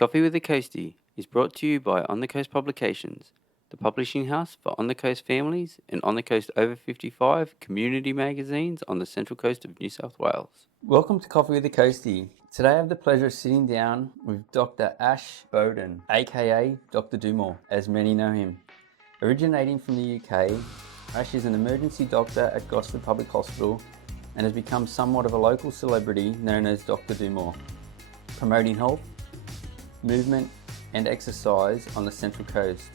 Coffee with the Coastie is brought to you by On the Coast Publications, the publishing house for On the Coast families and On the Coast over 55 community magazines on the central coast of New South Wales. Welcome to Coffee with the Coastie. Today I have the pleasure of sitting down with Dr Ash Bowden, aka Dr Dumore, as many know him. Originating from the UK, Ash is an emergency doctor at Gosford Public Hospital and has become somewhat of a local celebrity known as Dr Dumore, promoting health, movement and exercise on the Central Coast.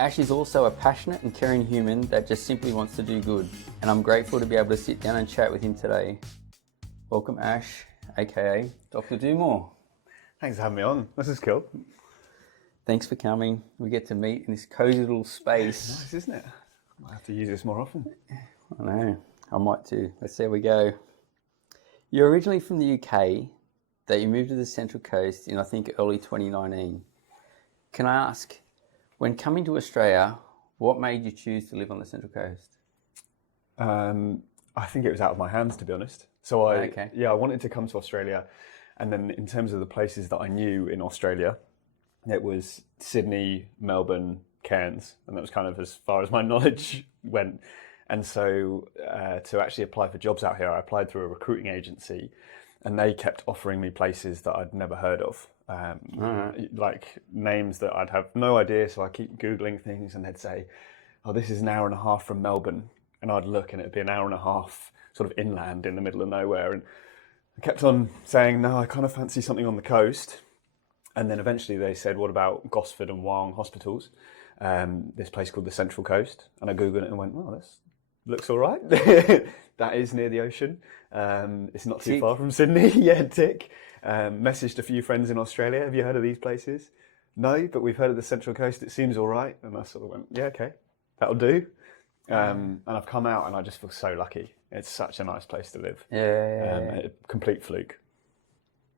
Ash is also a passionate and caring human that just simply wants to do good, and I'm grateful to be able to sit down and chat with him today. Welcome Ash, aka Dr Dumore. Thanks for having me on. This is cool. Thanks for coming. We get to meet in this cozy little space. Nice, isn't it? I have to use this more often. I know, I might too. Let's see how we go. You're originally from the UK, that you moved to the Central Coast in, I think, early 2019. Can I ask, when coming to Australia, what made you choose to live on the Central Coast? I think it was out of my hands, to be honest. So I wanted to come to Australia, and then in terms of the places that I knew in Australia, it was Sydney, Melbourne, Cairns, and that was kind of as far as my knowledge went. And so to actually apply for jobs out here, I applied through a recruiting agency, and they kept offering me places that I'd never heard of, like names that I'd have no idea. So I keep Googling things and they'd say, oh, this is an hour and a half from Melbourne. And I'd look and it'd be an hour and a half sort of inland in the middle of nowhere. And I kept on saying, no, I kind of fancy something on the coast. And then eventually they said, what about Gosford and Wyong hospitals? This place called the Central Coast. And I Googled it and went, oh, this looks all right. That is near the ocean. It's not too far from Sydney. Yeah, tick. Messaged a few friends in Australia. Have you heard of these places? No, but we've heard of the Central Coast. It seems all right. And I sort of went, yeah, okay, that'll do. And I've come out and I just feel so lucky. It's such a nice place to live. Yeah. Complete fluke.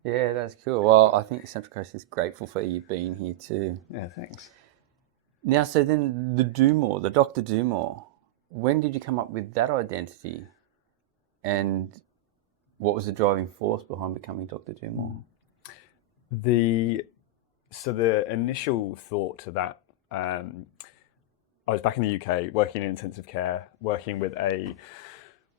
Yeah, that's cool. Well, I think the Central Coast is grateful for you being here too. Yeah, thanks. Now, so then the Dr Dumore, when did you come up with that identity? And what was the driving force behind becoming Dr. Dumore? The initial thought to that, I was back in the UK working in intensive care, working with a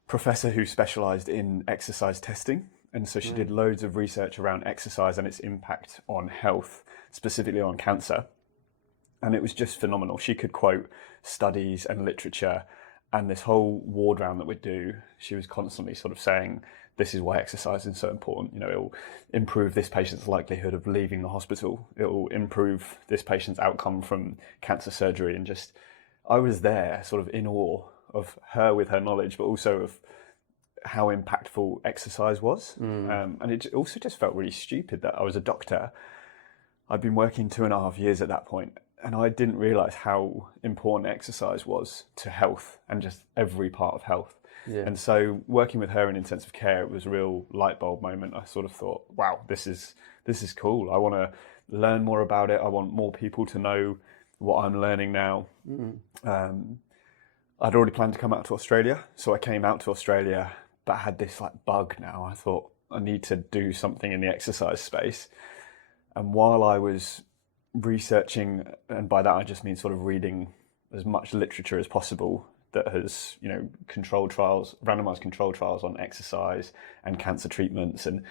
professor who specialised in exercise testing. And so she did loads of research around exercise and its impact on health, specifically on cancer. And it was just phenomenal. She could quote studies and literature. And this whole ward round that we'd do, she was constantly sort of saying, this is why exercise is so important. You know, it will improve this patient's likelihood of leaving the hospital. It will improve this patient's outcome from cancer surgery. And just, I was there sort of in awe of her with her knowledge, but also of how impactful exercise was. And it also just felt really stupid that I was a doctor. I'd been working 2.5 years at that point. And I didn't realise how important exercise was to health and just every part of health. Yeah. And so working with her in intensive care, it was a real light bulb moment. I sort of thought, wow, this is cool. I want to learn more about it. I want more people to know what I'm learning now. I'd already planned to come out to Australia. So I came out to Australia, but I had this like bug now. I thought I need to do something in the exercise space. And while I was researching, and by that I just mean sort of reading as much literature as possible that has, you know, randomized control trials on exercise and cancer treatments and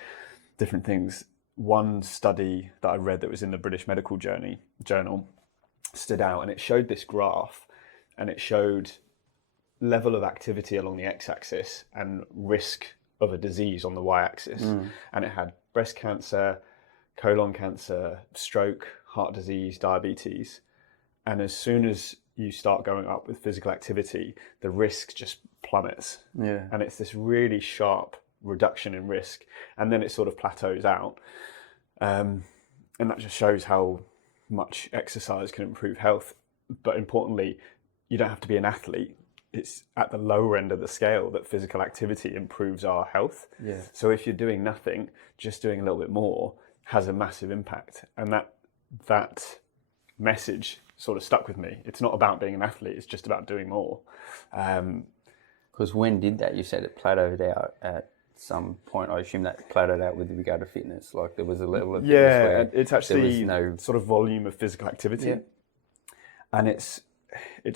different things. One study that I read that was in the British Medical Journal stood out, and it showed this graph, and it showed level of activity along the x-axis and risk of a disease on the y-axis. And it had breast cancer, colon cancer, stroke, heart disease, diabetes. And as soon as you start going up with physical activity, the risk just plummets. Yeah. And it's this really sharp reduction in risk. And then it sort of plateaus out. And that just shows how much exercise can improve health. But importantly, you don't have to be an athlete. It's at the lower end of the scale that physical activity improves our health. Yeah. So if you're doing nothing, just doing a little bit more has a massive impact. And that message sort of stuck with me. It's not about being an athlete, it's just about doing more. Because when did that? You said it plateaued out at some point, I assume that plateaued out with regard to fitness. Like there was a level of fitness Yeah, where and it's actually there was no sort of volume of physical activity. Yeah. And it's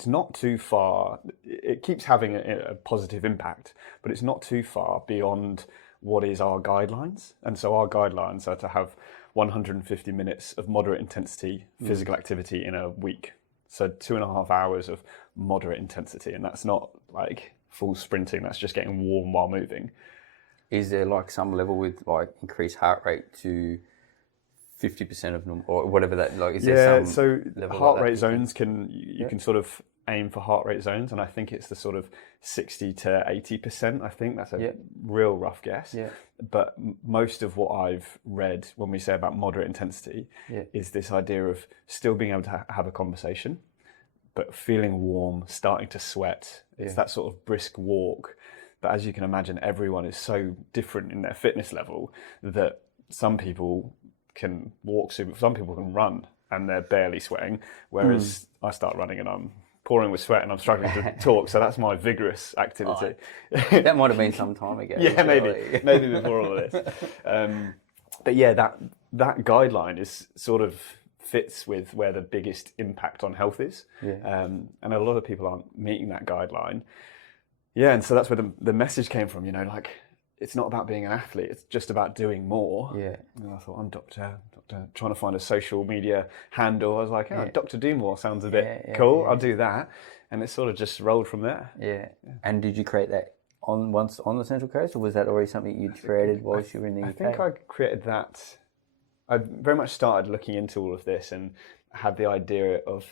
not too far. It keeps having a positive impact, but it's not too far beyond what is our guidelines. And so our guidelines are to have 150 minutes of moderate intensity physical activity in a week. So 2.5 hours of moderate intensity, and that's not like full sprinting. That's just getting warm while moving. Is there like some level with like increased heart rate to 50% of normal, or whatever that like? Is there some so level heart like rate zones you can sort of aim for heart rate zones, and I think it's the sort of 60 to 80%. I think that's a real rough guess. Yeah. But most of what I've read when we say about moderate intensity is this idea of still being able to have a conversation, but feeling warm, starting to sweat. It's that sort of brisk walk. But as you can imagine, everyone is so different in their fitness level that some people can walk super, some people can run and they're barely sweating, whereas I start running and I'm pouring with sweat and I'm struggling to talk. So that's my vigorous activity. That might have been some time ago. Yeah, maybe before all of this. But yeah, that guideline is sort of fits with where the biggest impact on health is. And a lot of people aren't meeting that guideline. Yeah, and so that's where the message came from, like it's not about being an athlete, it's just about doing more. Yeah. And I thought, I'm Doctor, trying to find a social media handle. I was like, Dr. Do More sounds a bit cool, I'll do that. And it sort of just rolled from there. Yeah. And did you create that once on the Central Coast, or was that already something you'd created whilst you were in the UK? I think I created that. I very much started looking into all of this and had the idea of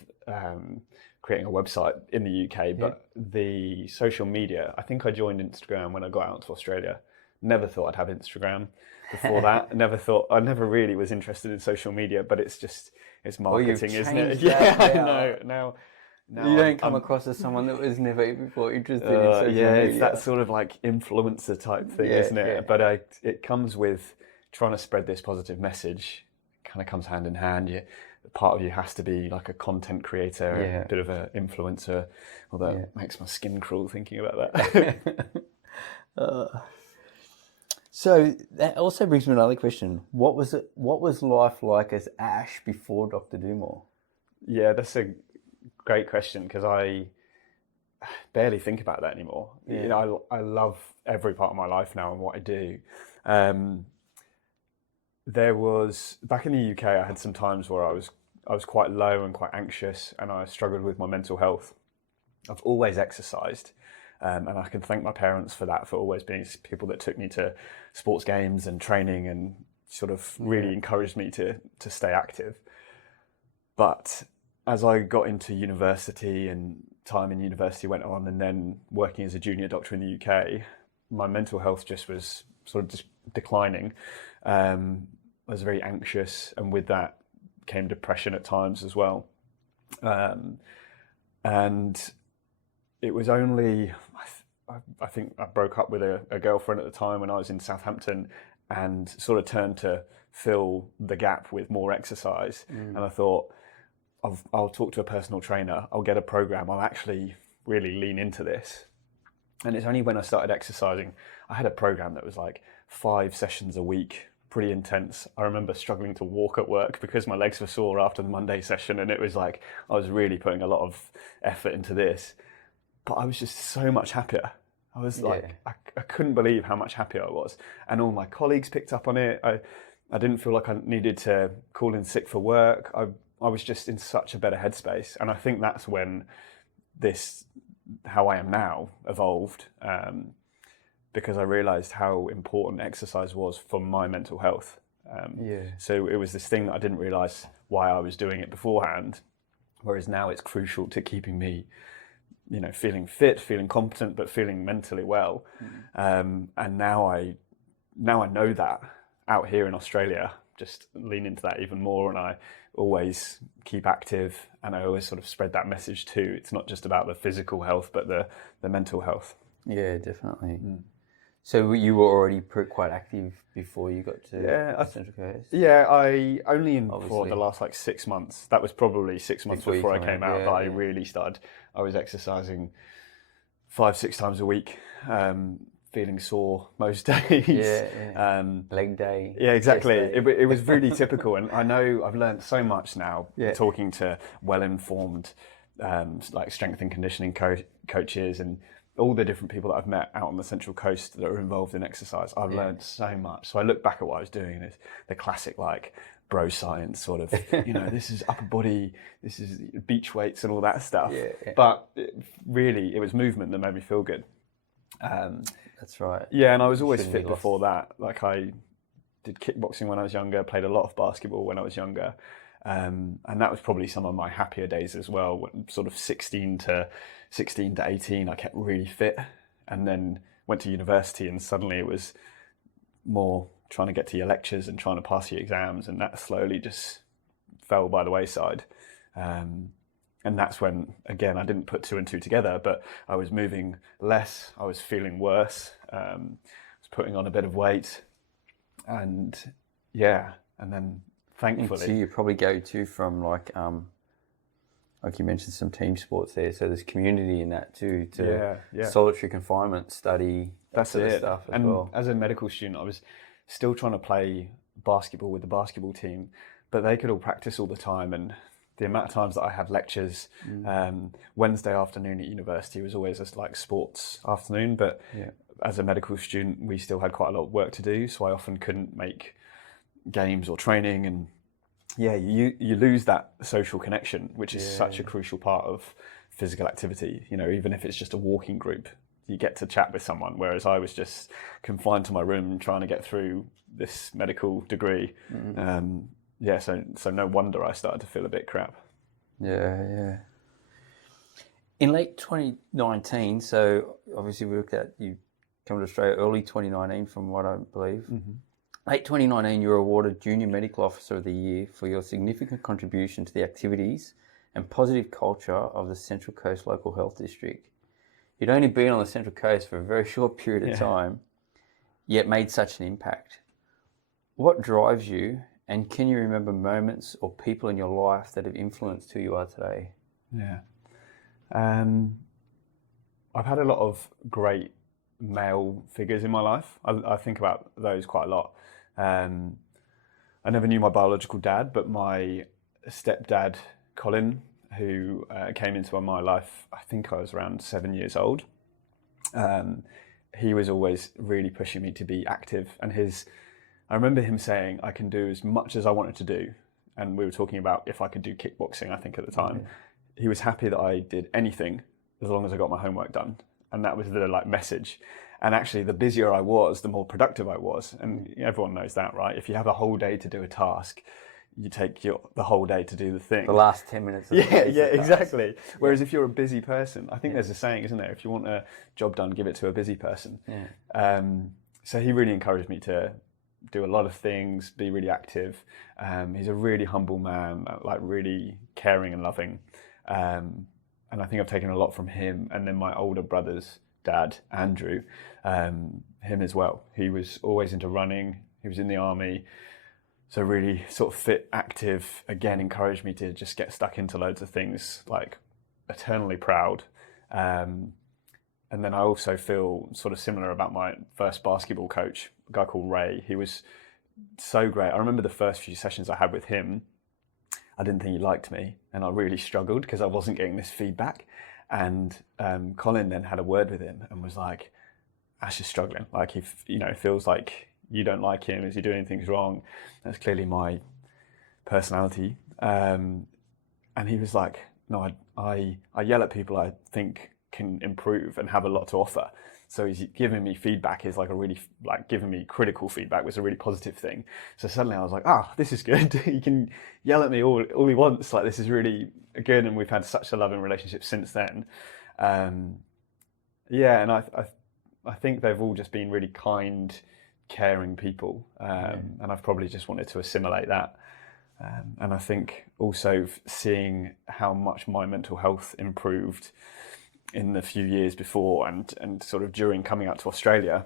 creating a website in the UK, but the social media, I think I joined Instagram when I got out to Australia. Never thought I'd have Instagram before that. I never really was interested in social media, but it's marketing, isn't it? Yeah, I know. Now you don't come across as someone that was never before interested in social media. It's that sort of like influencer type thing, isn't it? Yeah. But it comes with trying to spread this positive message. It kind of comes hand in hand. Part of you has to be like a content creator, a bit of an influencer. Although it makes my skin crawl thinking about that. So that also brings me another question. What was life like as Ash before Dr. Do More? Yeah, that's a great question because I barely think about that anymore. Yeah. I love every part of my life now and what I do. There was, back in the UK, I had some times where I was quite low and quite anxious, and I struggled with my mental health. I've always exercised, and I can thank my parents for that, for always being people that took me to sports games and training and sort of really encouraged me to stay active. But as I got into university and time in university went on, and then working as a junior doctor in the UK, my mental health just was sort of just declining. I was very anxious, and with that came depression at times as well. And it was only, I think I broke up with a girlfriend at the time when I was in Southampton, and sort of turned to fill the gap with more exercise. And I thought, I'll talk to a personal trainer, I'll get a program, I'll actually really lean into this. And it's only when I started exercising, I had a program that was like 5 sessions a week, pretty intense. I remember struggling to walk at work because my legs were sore after the Monday session, and it was like I was really putting a lot of effort into this. But I was just so much happier. I was like, I couldn't believe how much happier I was. And all my colleagues picked up on it. I didn't feel like I needed to call in sick for work. I was just in such a better headspace. And I think that's when how I am now evolved, because I realized how important exercise was for my mental health. So it was this thing that I didn't realize why I was doing it beforehand, whereas now it's crucial to keeping me, feeling fit, feeling competent, but feeling mentally well. And now I know that out here in Australia, just lean into that even more, and I always keep active, and I always sort of spread that message too. It's not just about the physical health, but the mental health. Yeah, definitely. So you were already quite active before you got to Central Coast? Yeah, I only for the last 6 months. That was probably 6 months before I came out that I really started. I was exercising 5-6 times a week, feeling sore most days. Yeah. Leg day. Yeah, exactly. Day. It was really typical, and I know I've learned so much now talking to well-informed, like strength and conditioning coaches and all the different people that I've met out on the Central Coast that are involved in exercise. I've learned so much. So I look back at what I was doing, and it's the classic like bro science sort of, this is upper body, this is beach weights and all that stuff. But really, it was movement that made me feel good. That's right. Yeah, and I was always fit before that. Like I did kickboxing when I was younger, played a lot of basketball when I was younger. And that was probably some of my happier days as well. When sort of 16 to 18, I kept really fit, and then went to university, and suddenly it was more trying to get to your lectures and trying to pass your exams, and that slowly just fell by the wayside. And that's when, again, I didn't put two and two together, but I was moving less, I was feeling worse, I was putting on a bit of weight, and then thankfully. So you probably go to from like you mentioned some team sports there, so there's community in that too, to solitary confinement, study, that's it. Stuff as and well. As a medical student, I was still trying to play basketball with the basketball team, but they could all practice all the time, and the amount of times that I had lectures, Wednesday afternoon at university was always a like sports afternoon, but as a medical student, we still had quite a lot of work to do, so I often couldn't make games or training, and you lose that social connection, which is such a crucial part of physical activity. Even if it's just a walking group, you get to chat with someone, whereas I was just confined to my room trying to get through this medical degree. So no wonder I started to feel a bit crap. Yeah. In late 2019, so obviously we looked at you come to Australia early 2019 from what I believe. Late 2019, you were awarded Junior Medical Officer of the Year for your significant contribution to the activities and positive culture of the Central Coast Local Health District. You'd only been on the Central Coast for a very short period of time, yet made such an impact. What drives you, and can you remember moments or people in your life that have influenced who you are today? Yeah. I've had a lot of great male figures in my life. I think about those quite a lot. I never knew my biological dad, but my stepdad, Colin, who came into my life, I think I was around 7 years old. He was always really pushing me to be active, and I remember him saying I can do as much as I wanted to do, and we were talking about if I could do kickboxing, I think at the time. He was happy that I did anything as long as I got my homework done, and that was the message. And actually, the busier I was, the more productive I was, and everyone knows that, right? If you have a whole day to do a task, you take the whole day to do the thing. The last 10 minutes. Exactly. Whereas if you're a busy person, I think there's a saying, isn't there? If you want a job done, give it to a busy person. So he really encouraged me to do a lot of things, be really active. He's a really humble man, like really caring and loving. And I think I've taken a lot from him. And then my older brother's dad, Andrew, him as well. He was always into running. He was in the army. So really sort of fit, active, again, encouraged me to just get stuck into loads of things, like eternally proud. And then I also feel sort of similar about my first basketball coach, a guy called Ray. He was so great. I remember the first few sessions I had with him, I didn't think he liked me, and I really struggled because I wasn't getting this feedback. And Colin then had a word with him and was like, Ash is struggling. Like, he feels like you don't like him. Is he doing things wrong? That's clearly my personality. And he was like, no, I yell at people I think can improve and have a lot to offer. So he's giving me feedback is like a really, like giving me critical feedback was a really positive thing. So suddenly I was like, this is good. He can yell at me all he wants. Like, this is really good. And we've had such a loving relationship since then. And I think they've all just been really kind, caring people. And I've probably just wanted to assimilate that. And I think also seeing how much my mental health improved in the few years before and sort of during coming out to Australia,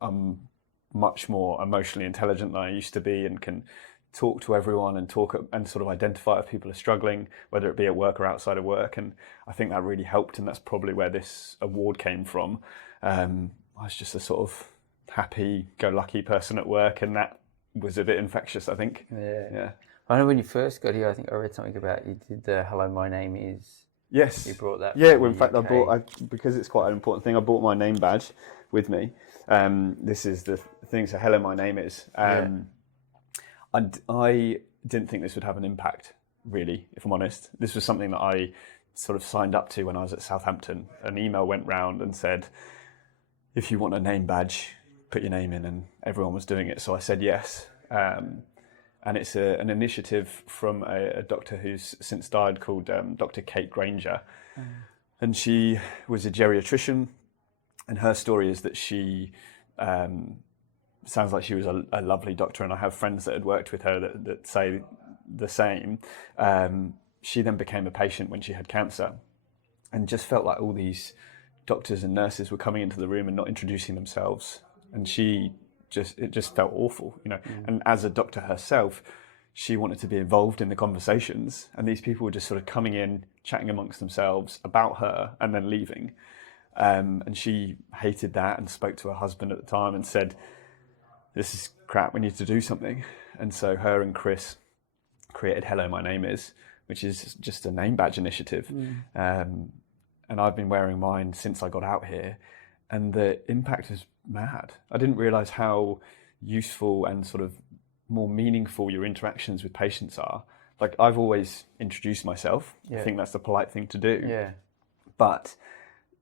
I'm much more emotionally intelligent than I used to be and can talk to everyone and talk and sort of identify if people are struggling, whether it be at work or outside of work. And I think that really helped, and that's probably where this award came from. I was just a sort of happy-go-lucky person at work, and that was a bit infectious, I think. Yeah. I know when you first got here, I think I read something about you did the "Hello, my name is." Yes. You brought that. Yeah. From Well, in fact, UK. because it's quite an important thing. I brought my name badge with me. This is the thing. So, hello, my name is. And I didn't think this would have an impact, really, if I'm honest. This was something that I sort of signed up to when I was at Southampton. An email went round and said, if you want a name badge, put your name in, and everyone was doing it. So I said yes. And it's an initiative from a doctor who's since died called Dr. Kate Granger. And she was a geriatrician, and her story is that she sounds like she was a lovely doctor, and I have friends that had worked with her that say the same. She then became a patient when she had cancer, and just felt like all these doctors and nurses were coming into the room and not introducing themselves, and it just felt awful, you know. And as a doctor herself, she wanted to be involved in the conversations, and these people were just sort of coming in, chatting amongst themselves about her, and then leaving. And she hated that, and spoke to her husband at the time and said, "This is crap. We need to do something." And so her and Chris created "Hello, my name is," which is just a name badge initiative. And I've been wearing mine since I got out here, and the impact is mad. I didn't realise how useful and sort of more meaningful your interactions with patients are. Like, I've always introduced myself. I think that's the polite thing to do. Yeah. But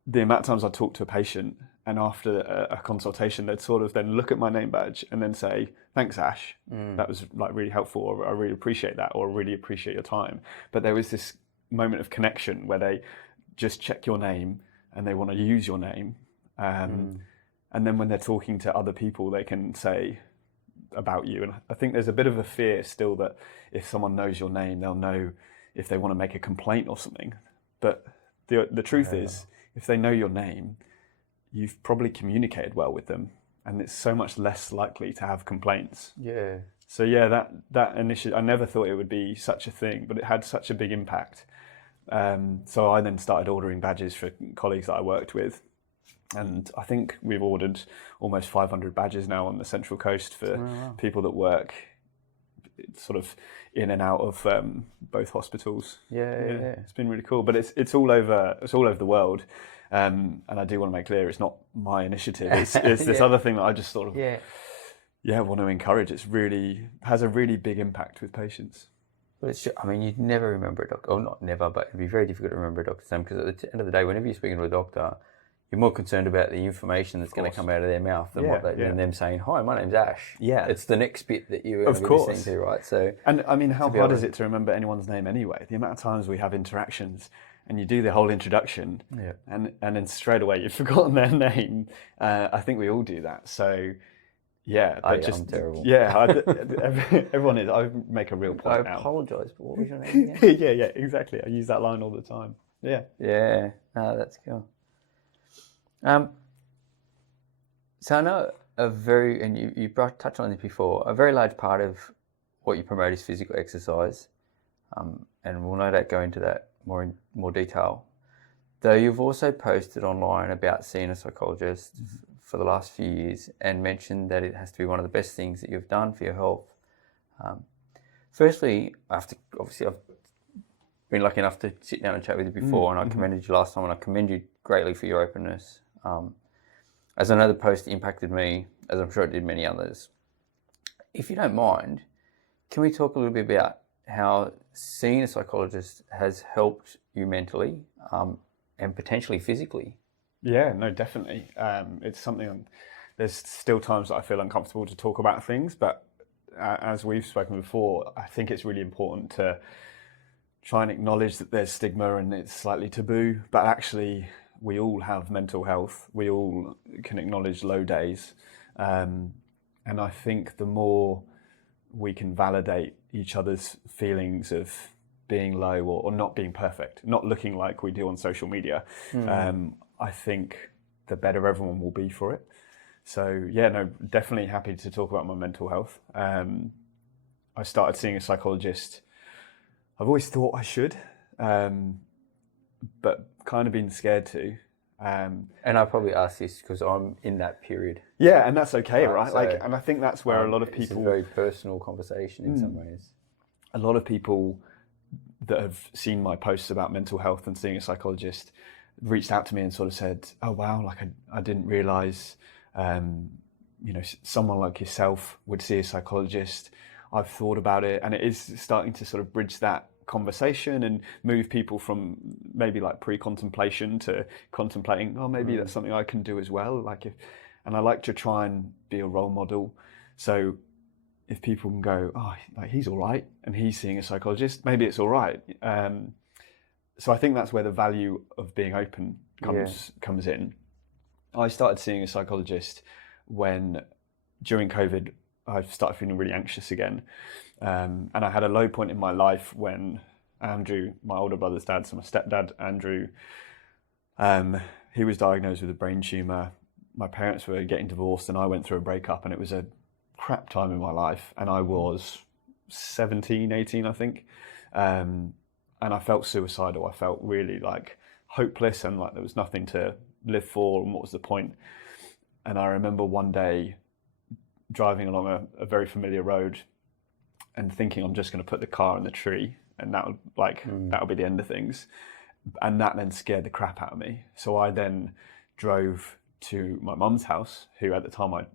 the amount of times I talk to a patient, and after a consultation, they'd sort of then look at my name badge and then say, "Thanks, Ash. That was like really helpful," or "I really appreciate that," or "I really appreciate your time." But there was this moment of connection where they just check your name and they want to use your name. And then when they're talking to other people, they can say about you. And I think there's a bit of a fear still that if someone knows your name, they'll know if they want to make a complaint or something. But the truth is, if they know your name, you've probably communicated well with them, and it's so much less likely to have complaints. Yeah. So yeah, that initiative, I never thought it would be such a thing, but it had such a big impact. So I then started ordering badges for colleagues that I worked with, and I think we've ordered almost 500 badges now on the Central Coast for people that work sort of in and out of both hospitals. Yeah. It's been really cool, but it's all over the world. And I do want to make clear, it's not my initiative. It's this other thing that I just sort of want to encourage. It's really has a really big impact with patients. But I mean, you'd never remember a doctor, or not never, but it'd be very difficult to remember a doctor's name, because at the end of the day, whenever you're speaking to a doctor, you're more concerned about the information that's going to come out of their mouth than than them saying, "Hi, my name's Ash." Yeah, it's the next bit that you're going to be listening to, right? So, and I mean, how hard is it to remember anyone's name anyway? The amount of times we have interactions, and you do the whole introduction, and then straight away you've forgotten their name. I think we all do that. So, yeah, but I'm terrible. Yeah, everyone is. I make a real point now. I apologise, but what was your name again? yeah, exactly. I use that line all the time. Yeah. No, that's cool. So I know and you touched on this before, a very large part of what you promote is physical exercise, and we'll no doubt go into that in more detail. Though you've also posted online about seeing a psychologist for the last few years, and mentioned that it has to be one of the best things that you've done for your health. Firstly, I've been lucky enough to sit down and chat with you before, and I commended you last time, and I commend you greatly for your openness. As I know the post impacted me, as I'm sure it did many others. If you don't mind, can we talk a little bit about how seeing a psychologist has helped you mentally and potentially physically? Yeah, no, definitely. It's something, there's still times that I feel uncomfortable to talk about things, but as we've spoken before, I think it's really important to try and acknowledge that there's stigma and it's slightly taboo, but actually we all have mental health. We all can acknowledge low days. And I think the more we can validate each other's feelings of being low or not being perfect, not looking like we do on social media, I think the better everyone will be for it. So yeah, no, definitely happy to talk about my mental health. I started seeing a psychologist. I've always thought I should, but kind of been scared to. Um, And I probably ask this because I'm in that period. yeah, and that's okay, Right, right? so, Like, and I think that's where a lot of It's a people, very personal conversation in some ways. a lot of people that have seen my posts about mental health and seeing a psychologist reached out to me and sort of said, "Oh wow, like I didn't realize, someone like yourself would see a psychologist. I've thought about it," and it is starting to sort of bridge that conversation and move people from maybe like pre-contemplation to contemplating. Oh, maybe that's something I can do as well. And I like to try and be a role model. So if people can go, oh, like he's all right, and he's seeing a psychologist, maybe it's all right. So I think that's where the value of being open comes in. I started seeing a psychologist when, during COVID, I started feeling really anxious again. And I had a low point in my life when Andrew, my older brother's dad, so my stepdad, Andrew, he was diagnosed with a brain tumour. My parents were getting divorced and I went through a breakup, and it was a crap time in my life. And I was 17, 18, I think. And I felt suicidal. I felt really like hopeless and like there was nothing to live for, and what was the point? And I remember one day driving along a very familiar road and thinking, I'm just going to put the car in the tree and that'll be the end of things. And that then scared the crap out of me. So I then drove to my mum's house, who at the time I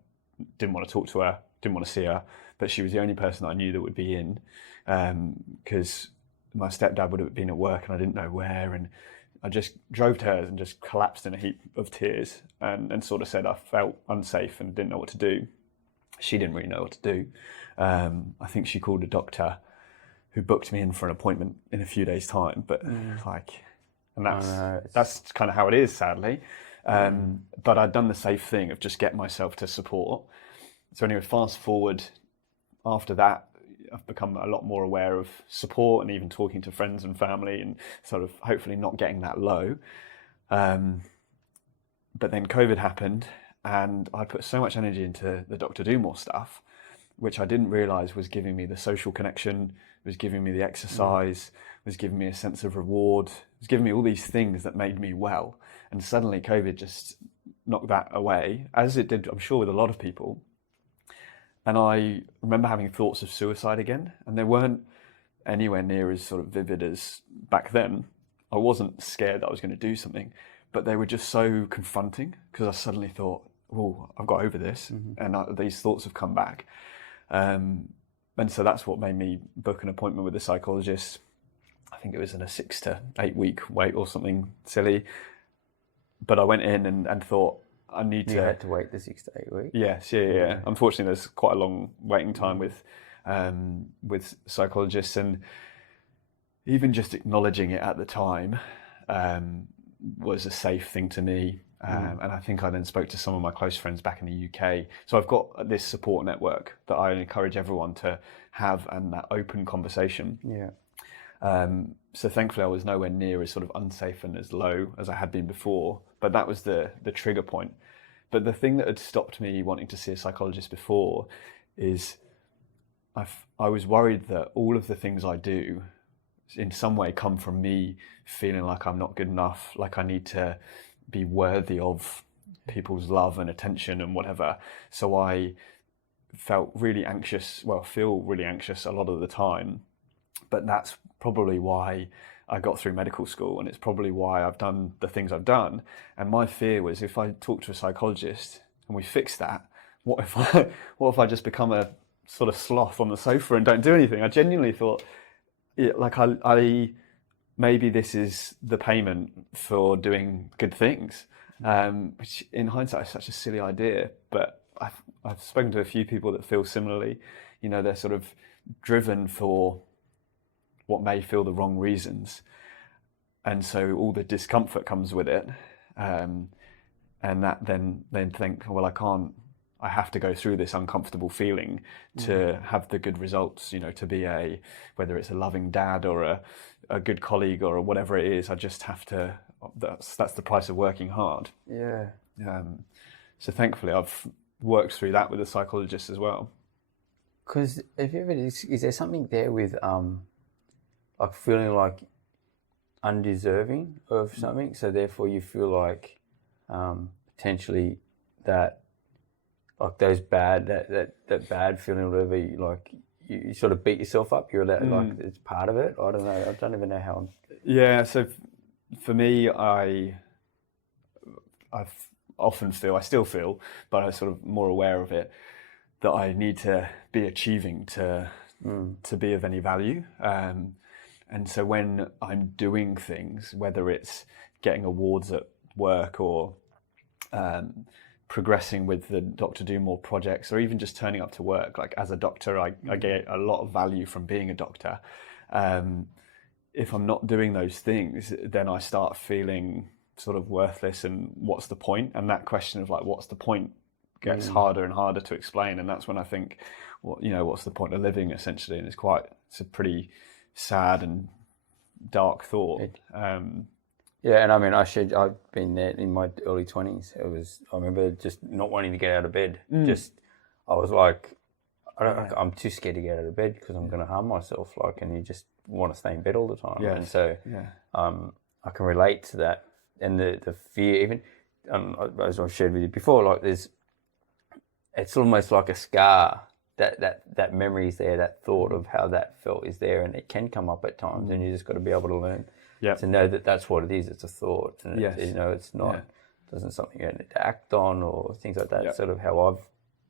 didn't want to talk to her, didn't want to see her, but she was the only person I knew that would be in, because my stepdad would have been at work and I didn't know where. And I just drove to hers and just collapsed in a heap of tears and sort of said I felt unsafe and didn't know what to do. She didn't really know what to do. I think she called a doctor who booked me in for an appointment in a few days' time. But that's kind of how it is, sadly. But I'd done the safe thing of just getting myself to support. So anyway, fast forward, after that, I've become a lot more aware of support and even talking to friends and family and sort of hopefully not getting that low. But then COVID happened and I put so much energy into the Dr. Do More stuff, which I didn't realize was giving me the social connection, was giving me the exercise, was giving me a sense of reward, was giving me all these things that made me well. And suddenly COVID just knocked that away, as it did, I'm sure, with a lot of people. And I remember having thoughts of suicide again, and they weren't anywhere near as sort of vivid as back then. I wasn't scared that I was going to do something, but they were just so confronting because I suddenly thought, oh, I've got over this, and these thoughts have come back. And so that's what made me book an appointment with a psychologist. I think it was in a 6 to 8 week wait or something silly. But I went in and thought, I need to... You had to wait the 6 to 8 weeks? Yes, yeah. Unfortunately, there's quite a long waiting time with psychologists, and even just acknowledging it at the time was a safe thing to me. And I think I then spoke to some of my close friends back in the UK. So I've got this support network that I encourage everyone to have, and that open conversation. Yeah. So thankfully I was nowhere near as sort of unsafe and as low as I had been before, but that was the trigger point. But the thing that had stopped me wanting to see a psychologist before is I was worried that all of the things I do in some way come from me feeling like I'm not good enough, like I need to be worthy of people's love and attention and whatever. So I felt really anxious, feel really anxious a lot of the time. But that's probably why I got through medical school, and it's probably why I've done the things I've done. And my fear was, if I talk to a psychologist and we fix that, what if I just become a sort of sloth on the sofa and don't do anything? I genuinely thought, I maybe this is the payment for doing good things, which in hindsight is such a silly idea. But I've spoken to a few people that feel similarly. You know, they're sort of driven for what may feel the wrong reasons, and so all the discomfort comes with it, and that then think, well, I have to go through this uncomfortable feeling to have the good results, you know, to be whether it's a loving dad or a good colleague or whatever it is. I just have to, that's the price of working hard. Yeah. So thankfully I've worked through that with a psychologist as well. Because is there something there with like feeling like undeserving of something, so therefore you feel like potentially that, like those bad, that bad feeling, whatever, you sort of beat yourself up. You're allowed, like it's part of it. I don't know. I don't even know how. Yeah. So for me, I often feel, I still feel, but I'm sort of more aware of it, that I need to be achieving to be of any value. And so when I'm doing things, whether it's getting awards at work or progressing with the Dr. Do More projects, or even just turning up to work, like as a doctor, I get a lot of value from being a doctor. If I'm not doing those things, then I start feeling sort of worthless, and what's the point? And that question of like, what's the point, gets harder and harder to explain. And that's when I think, well, what's the point of living, essentially? And it's a pretty sad and dark thought. Yeah, and I mean, I've been there in my early 20s. I remember just not wanting to get out of bed. I was like, I'm too scared to get out of bed because I'm going to harm myself. Like, and you just want to stay in bed all the time. Yes. And so, I can relate to that, and the fear. Even as I've shared with you before, like it's almost like a scar. That memory is there. That thought of how that felt is there, and it can come up at times, and you just got to be able to learn to know that that's what it is. It's a thought, and it's not doesn't something you need to act on or things like that. Sort of how I've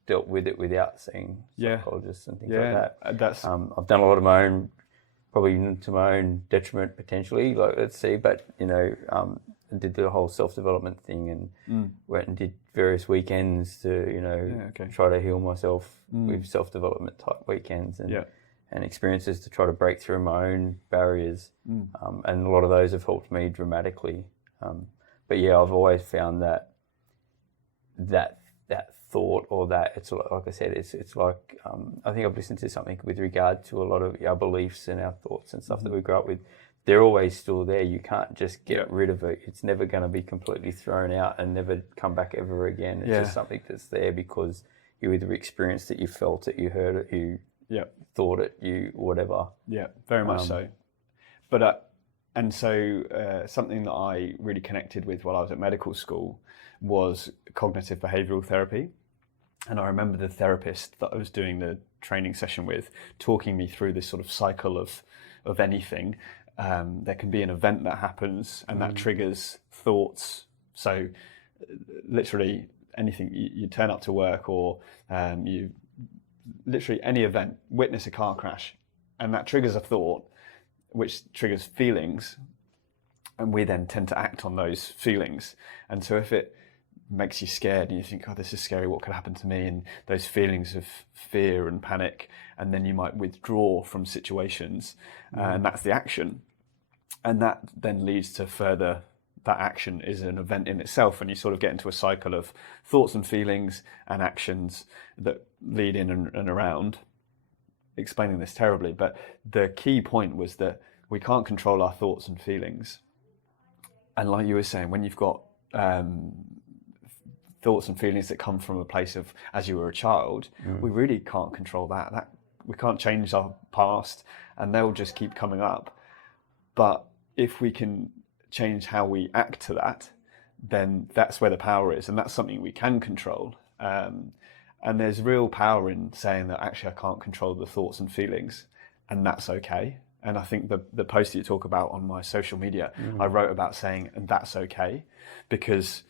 dealt with it without seeing psychologists and things like that. That's I've done a lot of my own, probably to my own detriment potentially. Like, let's see, but I did the whole self-development thing and went and did various weekends to try to heal myself with self-development type weekends and experiences to try to break through my own barriers. And a lot of those have helped me dramatically. But yeah, I've always found that thought, or that it's like I said, it's like I think I've listened to something with regard to a lot of our beliefs and our thoughts and stuff that we grew up with. They're always still there. You can't just get rid of it. It's never going to be completely thrown out and never come back ever again. It's just something that's there because you either experienced it, you felt it, you heard it, you thought it, you whatever. Yeah, very much so. But and so something that I really connected with while I was at medical school was cognitive behavioural therapy. And I remember the therapist that I was doing the training session with talking me through this sort of cycle of anything. There can be an event that happens and that triggers thoughts. So literally anything, you turn up to work, or you literally any event, witness a car crash, and that triggers a thought, which triggers feelings, and we then tend to act on those feelings. And so if it makes you scared and you think, oh, this is scary, what could happen to me, and those feelings of fear and panic, and then you might withdraw from situations, and that's the action, and that then leads to further, that action is an event in itself, and you sort of get into a cycle of thoughts and feelings and actions that lead in and around. Explaining this terribly, but the key point was that we can't control our thoughts and feelings, and like you were saying, when you've got thoughts and feelings that come from a place of as you were a child, we really can't control that we can't change our past, and they'll just keep coming up. But if we can change how we act to that, then that's where the power is, and that's something we can control. And there's real power in saying that actually I can't control the thoughts and feelings, and that's okay. And I think the post that you talk about on my social media, I wrote about saying, and that's okay, because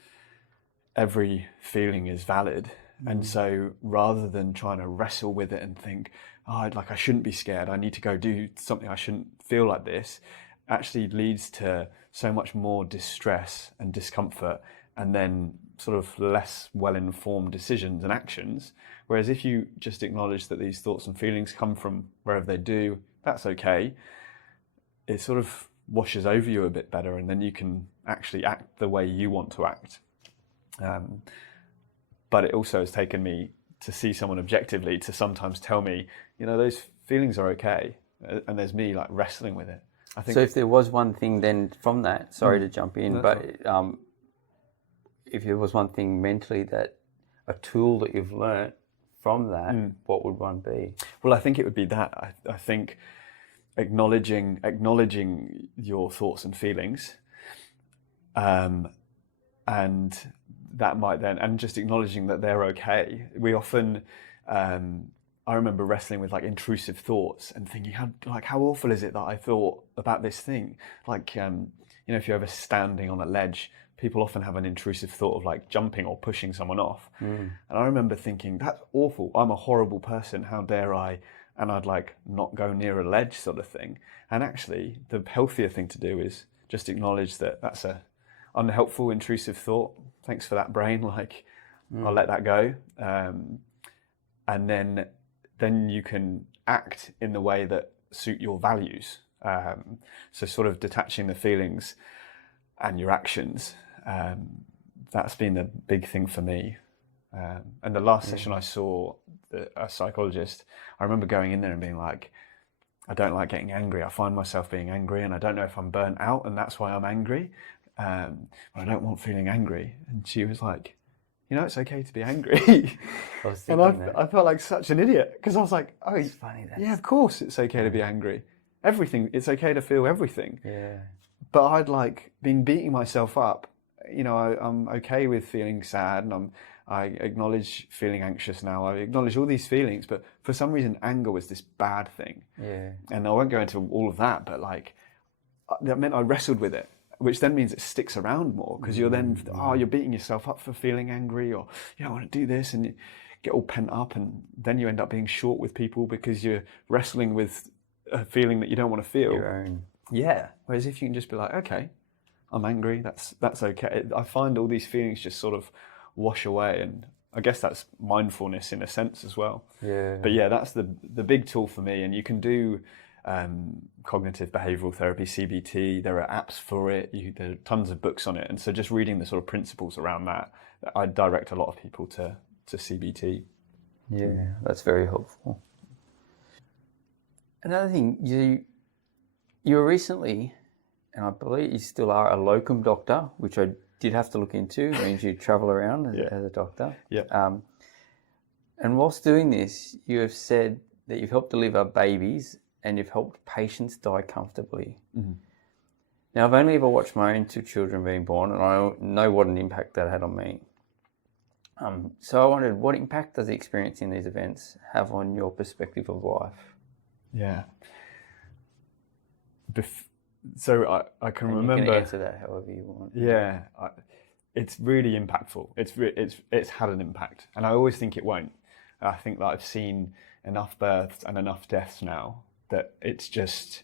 every feeling is valid. And so rather than trying to wrestle with it and think, oh, like I shouldn't be scared, I need to go do something, I shouldn't feel like this, actually leads to so much more distress and discomfort, and then sort of less well-informed decisions and actions. Whereas if you just acknowledge that these thoughts and feelings come from wherever they do, that's okay, it sort of washes over you a bit better, and then you can actually act the way you want to act. But it also has taken me to see someone objectively to sometimes tell me, those feelings are okay, and there's me like wrestling with it. I think. So if there was one thing then from that, sorry to jump in, but if there was one thing mentally, that a tool that you've learnt from that, what would one be? Well, I think it would be that. I think acknowledging your thoughts and feelings, and that might then, and just acknowledging that they're okay. We often, I remember wrestling with like intrusive thoughts and thinking, how awful is it that I thought about this thing? Like, if you're ever standing on a ledge, people often have an intrusive thought of like jumping or pushing someone off. And I remember thinking, that's awful. I'm a horrible person. How dare I? And I'd like not go near a ledge, sort of thing. And actually, the healthier thing to do is just acknowledge that that's a unhelpful, intrusive thought. Thanks for that, brain. Like, I'll let that go. And then you can act in the way that suit your values. So sort of detaching the feelings and your actions. That's been the big thing for me. And the last session I saw a psychologist, I remember going in there and being like, I don't like getting angry. I find myself being angry and I don't know if I'm burnt out and that's why I'm angry. I don't want feeling angry. And she was like, it's okay to be angry. And I felt like such an idiot because I was like, oh, it's funny. Yeah, of course it's okay to be angry. Everything, it's okay to feel everything. Yeah. But I'd like been beating myself up. I'm okay with feeling sad and I acknowledge feeling anxious now. I acknowledge all these feelings, but for some reason, anger was this bad thing. Yeah. And I won't go into all of that, but like, that meant I wrestled with it, which then means it sticks around more because you're then, you're beating yourself up for feeling angry or, I want to do this and you get all pent up and then you end up being short with people because you're wrestling with a feeling that you don't want to feel. Your own. Yeah. Whereas if you can just be like, okay, I'm angry, that's okay. I find all these feelings just sort of wash away, and I guess that's mindfulness in a sense as well. Yeah. But yeah, that's the big tool for me. And you can do cognitive behavioral therapy, CBT. There are apps for it. There are tons of books on it. And so just reading the sort of principles around that, I direct a lot of people to CBT. Yeah, that's very helpful. Another thing, you were recently, and I believe you still are, a locum doctor, which I did have to look into. It means you travel around as a doctor. Yeah. And whilst doing this, you have said that you've helped deliver babies and you've helped patients die comfortably. Mm-hmm. Now, I've only ever watched my own 2 children being born, and I know what an impact that had on me. So I wondered, what impact does experiencing these events have on your perspective of life? Yeah. So I can remember. You can answer that however you want. Yeah, it's really impactful. It's had an impact, and I always think it won't. I think that I've seen enough births and enough deaths now that it's just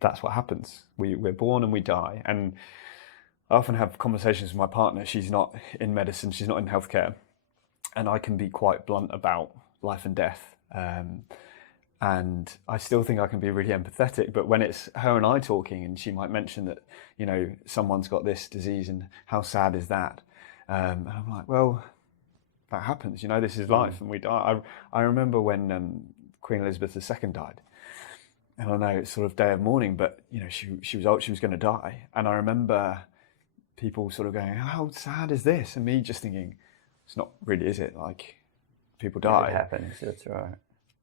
that's what happens. We're born and we die, and I often have conversations with my partner. She's not in medicine, she's not in healthcare, and I can be quite blunt about life and death. And I still think I can be really empathetic, but when it's her and I talking and she might mention that, someone's got this disease and how sad is that? And I'm like, well, that happens, this is life and we die. I remember when Queen Elizabeth II died, and I know it's sort of day of mourning, but she was old, she was going to die. And I remember people sort of going, how sad is this? And me just thinking, it's not really, is it? Like, people die. It happens, that's right.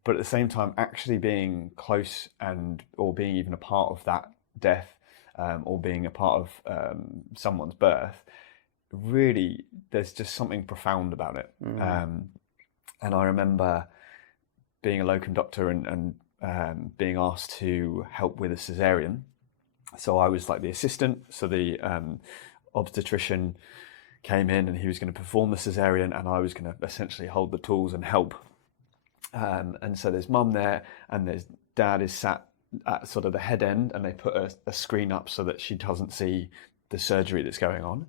But at the same time, actually being close or being even a part of that death, or being a part of someone's birth, really, there's just something profound about it. And I remember being a locum doctor and being asked to help with a cesarean. So I was like the assistant. So the obstetrician came in and he was going to perform the cesarean, and I was going to essentially hold the tools and help. And so there's mum there, and there's dad is sat at sort of the head end, and they put a screen up so that she doesn't see the surgery that's going on.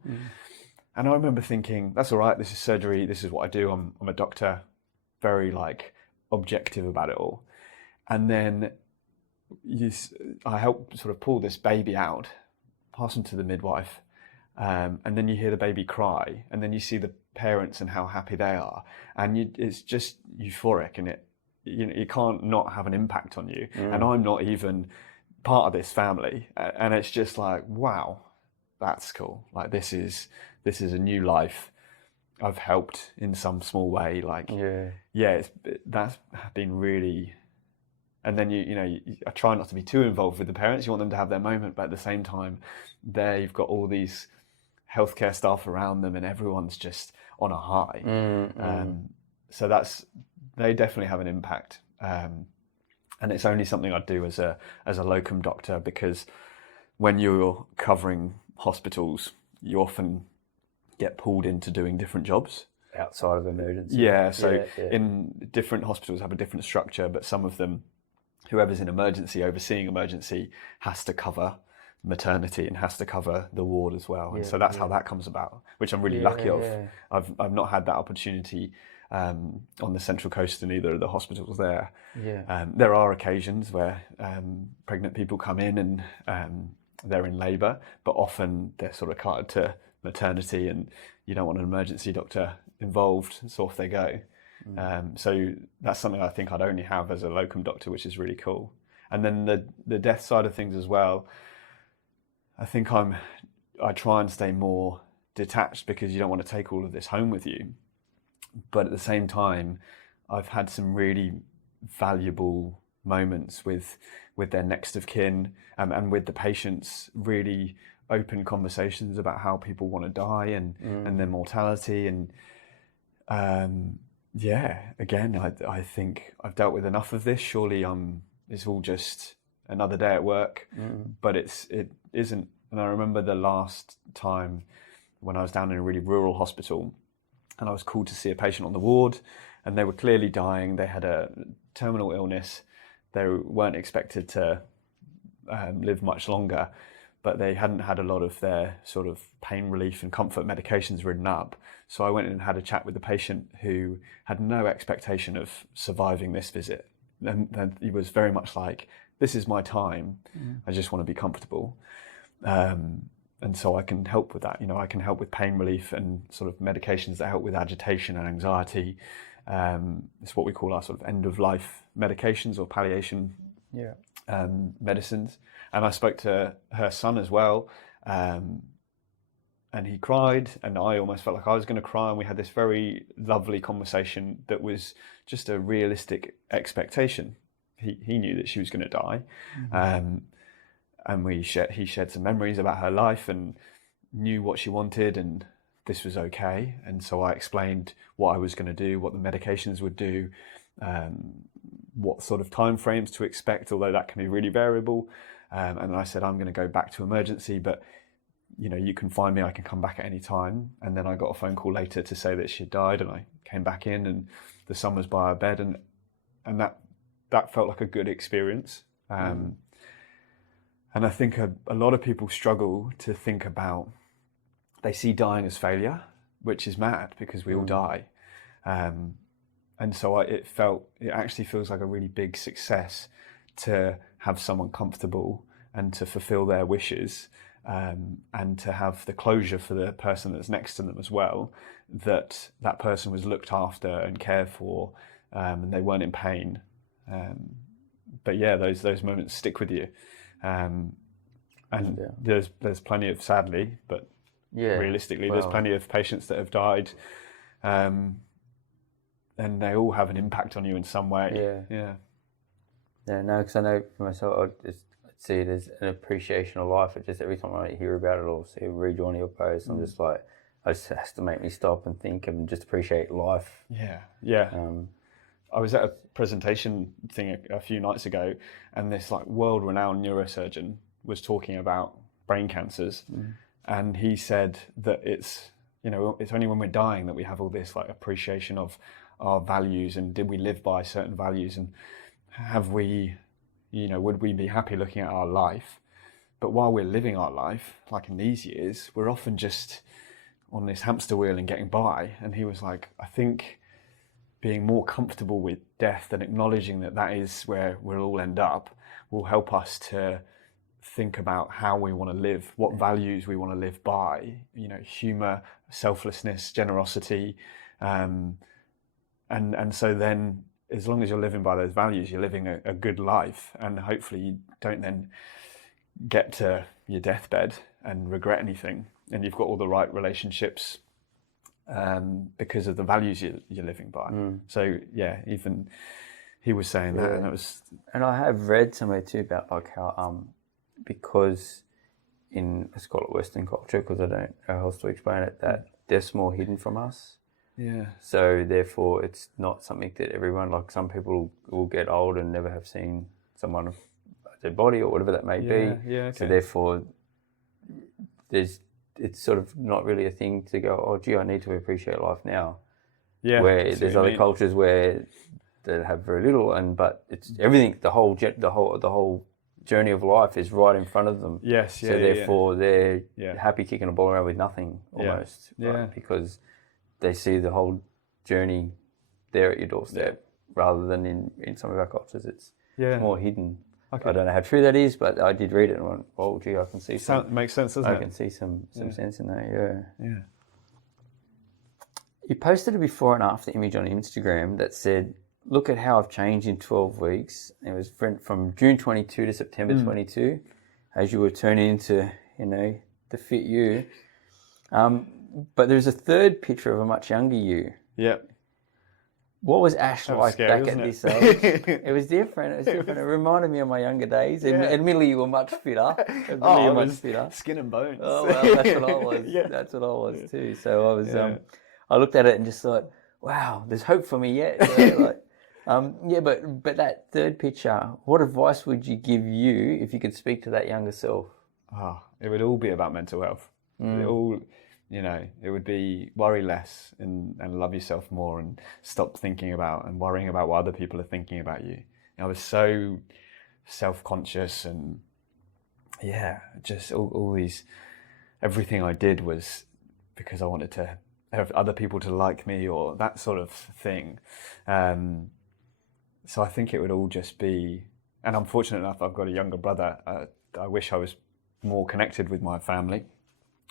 And I remember thinking, that's all right, this is surgery, this is what I do, I'm a doctor, very like objective about it all. And then I help sort of pull this baby out, pass him to the midwife, and then you hear the baby cry, and then you see the parents and how happy they are, and it's just euphoric, and you can't not have an impact on you. And I'm not even part of this family, and it's just like, wow, that's cool. Like this is a new life. I've helped in some small way. Like that's been really. And then I try not to be too involved with the parents. You want them to have their moment, but at the same time, there you've got all these healthcare staff around them, and everyone's just on a high. So they definitely have an impact. And it's only something I'd do as a locum doctor, because when you're covering hospitals, you often get pulled into doing different jobs. Outside of emergency. Yeah, so in different hospitals have a different structure, but some of them, whoever's in emergency, overseeing emergency, has to cover maternity and has to cover the ward as well. And so that's how that comes about, which I'm really lucky of. I've not had that opportunity on the Central Coast in either of the hospitals there. There are occasions where pregnant people come in and they're in labour, but often they're sort of carted to maternity, and you don't want an emergency doctor involved, so off they go. So that's something I think I'd only have as a locum doctor, which is really cool. And then the death side of things as well, I think I try and stay more detached, because you don't want to take all of this home with you. But at the same time, I've had some really valuable moments with their next of kin, and with the patients, really open conversations about how people want to die and their mortality. And again, I think I've dealt with enough of this. Surely it's all just another day at work, but it isn't. And I remember the last time when I was down in a really rural hospital, and I was called to see a patient on the ward, and they were clearly dying. They had a terminal illness. They weren't expected to live much longer, but they hadn't had a lot of their sort of pain relief and comfort medications written up. So I went in and had a chat with the patient who had no expectation of surviving this visit. And he was very much like, this is my time. I just want to be comfortable. And so I can help with that. I can help with pain relief and sort of medications that help with agitation and anxiety. It's what we call our sort of end of life medications, or palliation medicines. And I spoke to her son as well, and he cried, and I almost felt like I was going to cry. And we had this very lovely conversation that was just a realistic expectation. He knew that she was going to die. And he shared some memories about her life and knew what she wanted, and this was okay. And so I explained what I was going to do, what the medications would do, what sort of timeframes to expect, although that can be really variable. And I said, I'm going to go back to emergency, but you can find me, I can come back at any time. And then I got a phone call later to say that she had died, and I came back in, and the son was by her bed, and that felt like a good experience. And I think a lot of people struggle to think about, they see dying as failure, which is mad, because we all die. And so it actually feels like a really big success to have someone comfortable and to fulfill their wishes, and to have the closure for the person that's next to them as well, that person was looked after and cared for, and they weren't in pain. But yeah, those moments stick with you. And there's plenty of, sadly, but realistically, there's plenty of patients that have died, and they all have an impact on you in some way. No, because I know for myself, I'd see it as an appreciation of life. It just, every time I hear about it or read one of your posts, I'm just like, it just has to make me stop and think and just appreciate life. I was at a presentation thing a few nights ago, and this like world-renowned neurosurgeon was talking about brain cancers, and he said that it's only when we're dying that we have all this like appreciation of our values, and did we live by certain values, and have we, would we be happy looking at our life? But while we're living our life, like in these years, we're often just on this hamster wheel and getting by. And he was like, I think being more comfortable with death and acknowledging that is where we'll all end up will help us to think about how we want to live, what values we want to live by, humor, selflessness, generosity. And so then, as long as you're living by those values, you're living a good life, and hopefully you don't then get to your deathbed and regret anything, and you've got all the right relationships because of the values you're living by. So yeah, even he was saying that, and it was. And I have read somewhere too about like how because in, let's call it Western culture, because I don't know how else to explain it, that they're more hidden from us. Yeah. So therefore, it's not something that everyone, like some people will get old and never have seen someone of their body or whatever that may be. Yeah. Okay. So therefore, it's sort of not really a thing to go, oh, gee, I need to appreciate life now. Yeah. Where there's other cultures where they have very little, but it's everything. The whole journey of life is right in front of them. Yes. Yeah. So therefore, they're Yeah. happy kicking a ball around with nothing almost. Yeah. Right? Because they see the whole journey there at your doorstep, rather than in some of our cultures, it's more hidden. Okay. I don't know how true that is, but I did read it and went, oh, gee, I can see some. Makes sense, doesn't it? I can see some sense in that, Yeah. You posted a before and after image on Instagram that said, look at how I've changed in 12 weeks. It was from June 22 to September 22, as you were turning into, the fit you. But there's a third picture of a much younger you. Yep. What was Ash like back at this age? It was different. It reminded me of my younger days. Yeah. Admittedly, you were much fitter. Much fitter. Skin and bones. Oh, well, that's what I was. That's what I was too. So I was. I looked at it and just thought, wow, there's hope for me yet. But that third picture, what advice would you give you if you could speak to that younger self? It would all be about mental health. It all. It would be worry less and love yourself more and stop thinking about and worrying about what other people are thinking about you. I was so self-conscious and just all these, everything I did was because I wanted to have other people to like me or that sort of thing. So I think it would all just be, and I'm fortunate enough I've got a younger brother. I wish I was more connected with my family.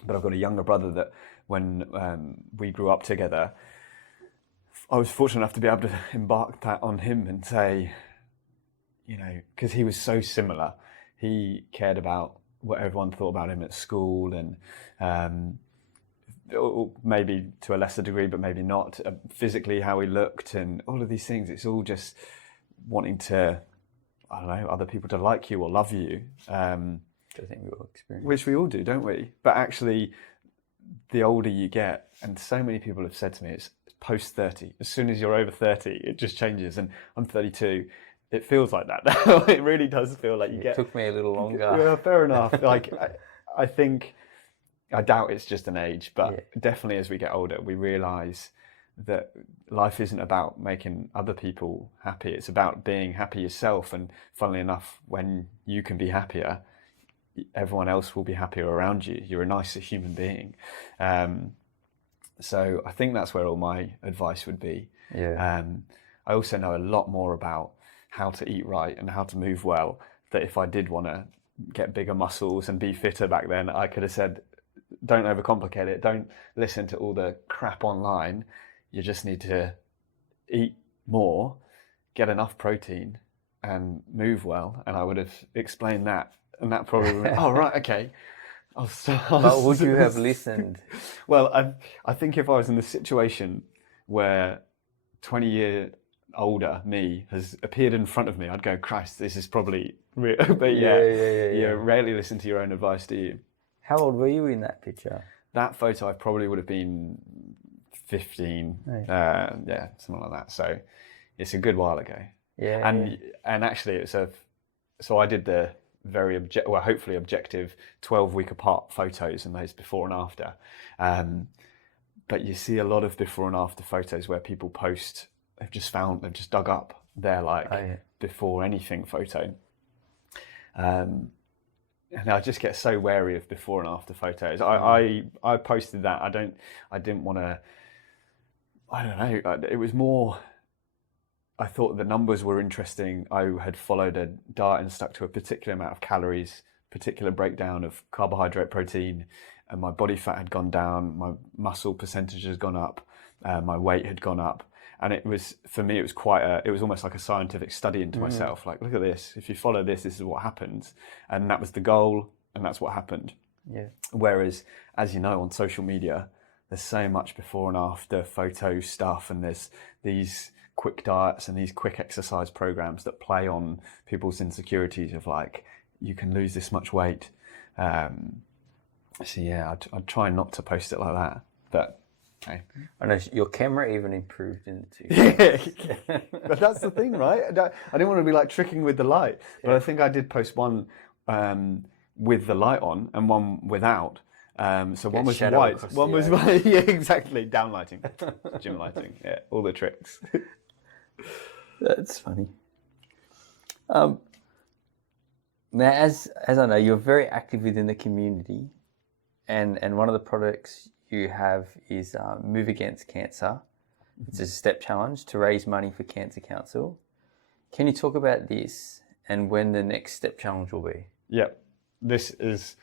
But I've got a younger brother that when we grew up together, I was fortunate enough to be able to embark that on him and say, because he was so similar. He cared about what everyone thought about him at school and maybe to a lesser degree, but maybe not, physically how he looked and all of these things. It's all just wanting to, I don't know, other people to like you or love you. I think we all experience. Which we all do, don't we? But actually, the older you get, and so many people have said to me, it's post 30. As soon as you're over 30, it just changes. And I'm 32. It feels like that now. It really does feel like you get... It took me a little longer. Yeah, fair enough. I think, I doubt it's just an age, but definitely as we get older, we realise that life isn't about making other people happy. It's about being happy yourself. And funnily enough, when you can be happier, everyone else will be happier around you. You're a nicer human being. So I think that's where all my advice would be. I also know a lot more about how to eat right and how to move well, that if I did want to get bigger muscles and be fitter back then, I could have said, don't overcomplicate it. Don't listen to all the crap online. You just need to eat more, get enough protein and move well. And I would have explained that. And that probably went, oh, right, okay. But would you have listened? Well, I think if I was in the situation where 20-year older me has appeared in front of me, I'd go, Christ, this is probably real. But you rarely listen to your own advice, do you? How old were you in that picture? That photo, I probably would have been 15, something like that. So it's a good while ago. And actually, so I did the very hopefully objective 12-week apart photos and those before and after. But you see a lot of before and after photos where people post, they've just dug up their before anything photo. And I just get so wary of before and after photos. I posted that. I didn't want to, I don't know. It was more, I thought the numbers were interesting. I had followed a diet and stuck to a particular amount of calories, particular breakdown of carbohydrate, protein, and my body fat had gone down, my muscle percentage has gone up, my weight had gone up. And it was, for me, it was almost like a scientific study into myself. Like, look at this. If you follow this, this is what happens. And that was the goal, and that's what happened. Yeah. Whereas, as you know, on social media, there's so much before and after photo stuff, and there's these quick diets and these quick exercise programs that play on people's insecurities of like, you can lose this much weight. So yeah, I'd try not to post it like that. But hey. I know your camera even improved in the 2 But that's the thing, right? I didn't want to be like tricking with the light, but I think I did post one with the light on and one without. So one was white, one was white. Yeah, exactly. Down lighting, gym lighting. Yeah, all the tricks. That's funny. Now, as I know, you're very active within the community, and one of the products you have is Move Against Cancer. It's a step challenge to raise money for Cancer Council. Can you talk about this and when the next step challenge will be? Yeah, this is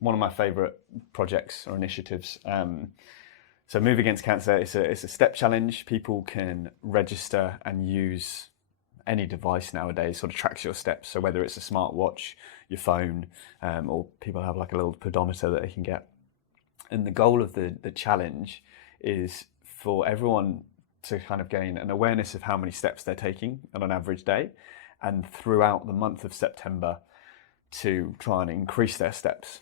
one of my favourite projects or initiatives. So Move Against Cancer, it's a step challenge. People can register and use any device nowadays, sort of tracks your steps. So whether it's a smartwatch, your phone, or people have like a little pedometer that they can get. And the goal of the challenge is for everyone to kind of gain an awareness of how many steps they're taking on an average day, and throughout the month of September to try and increase their steps.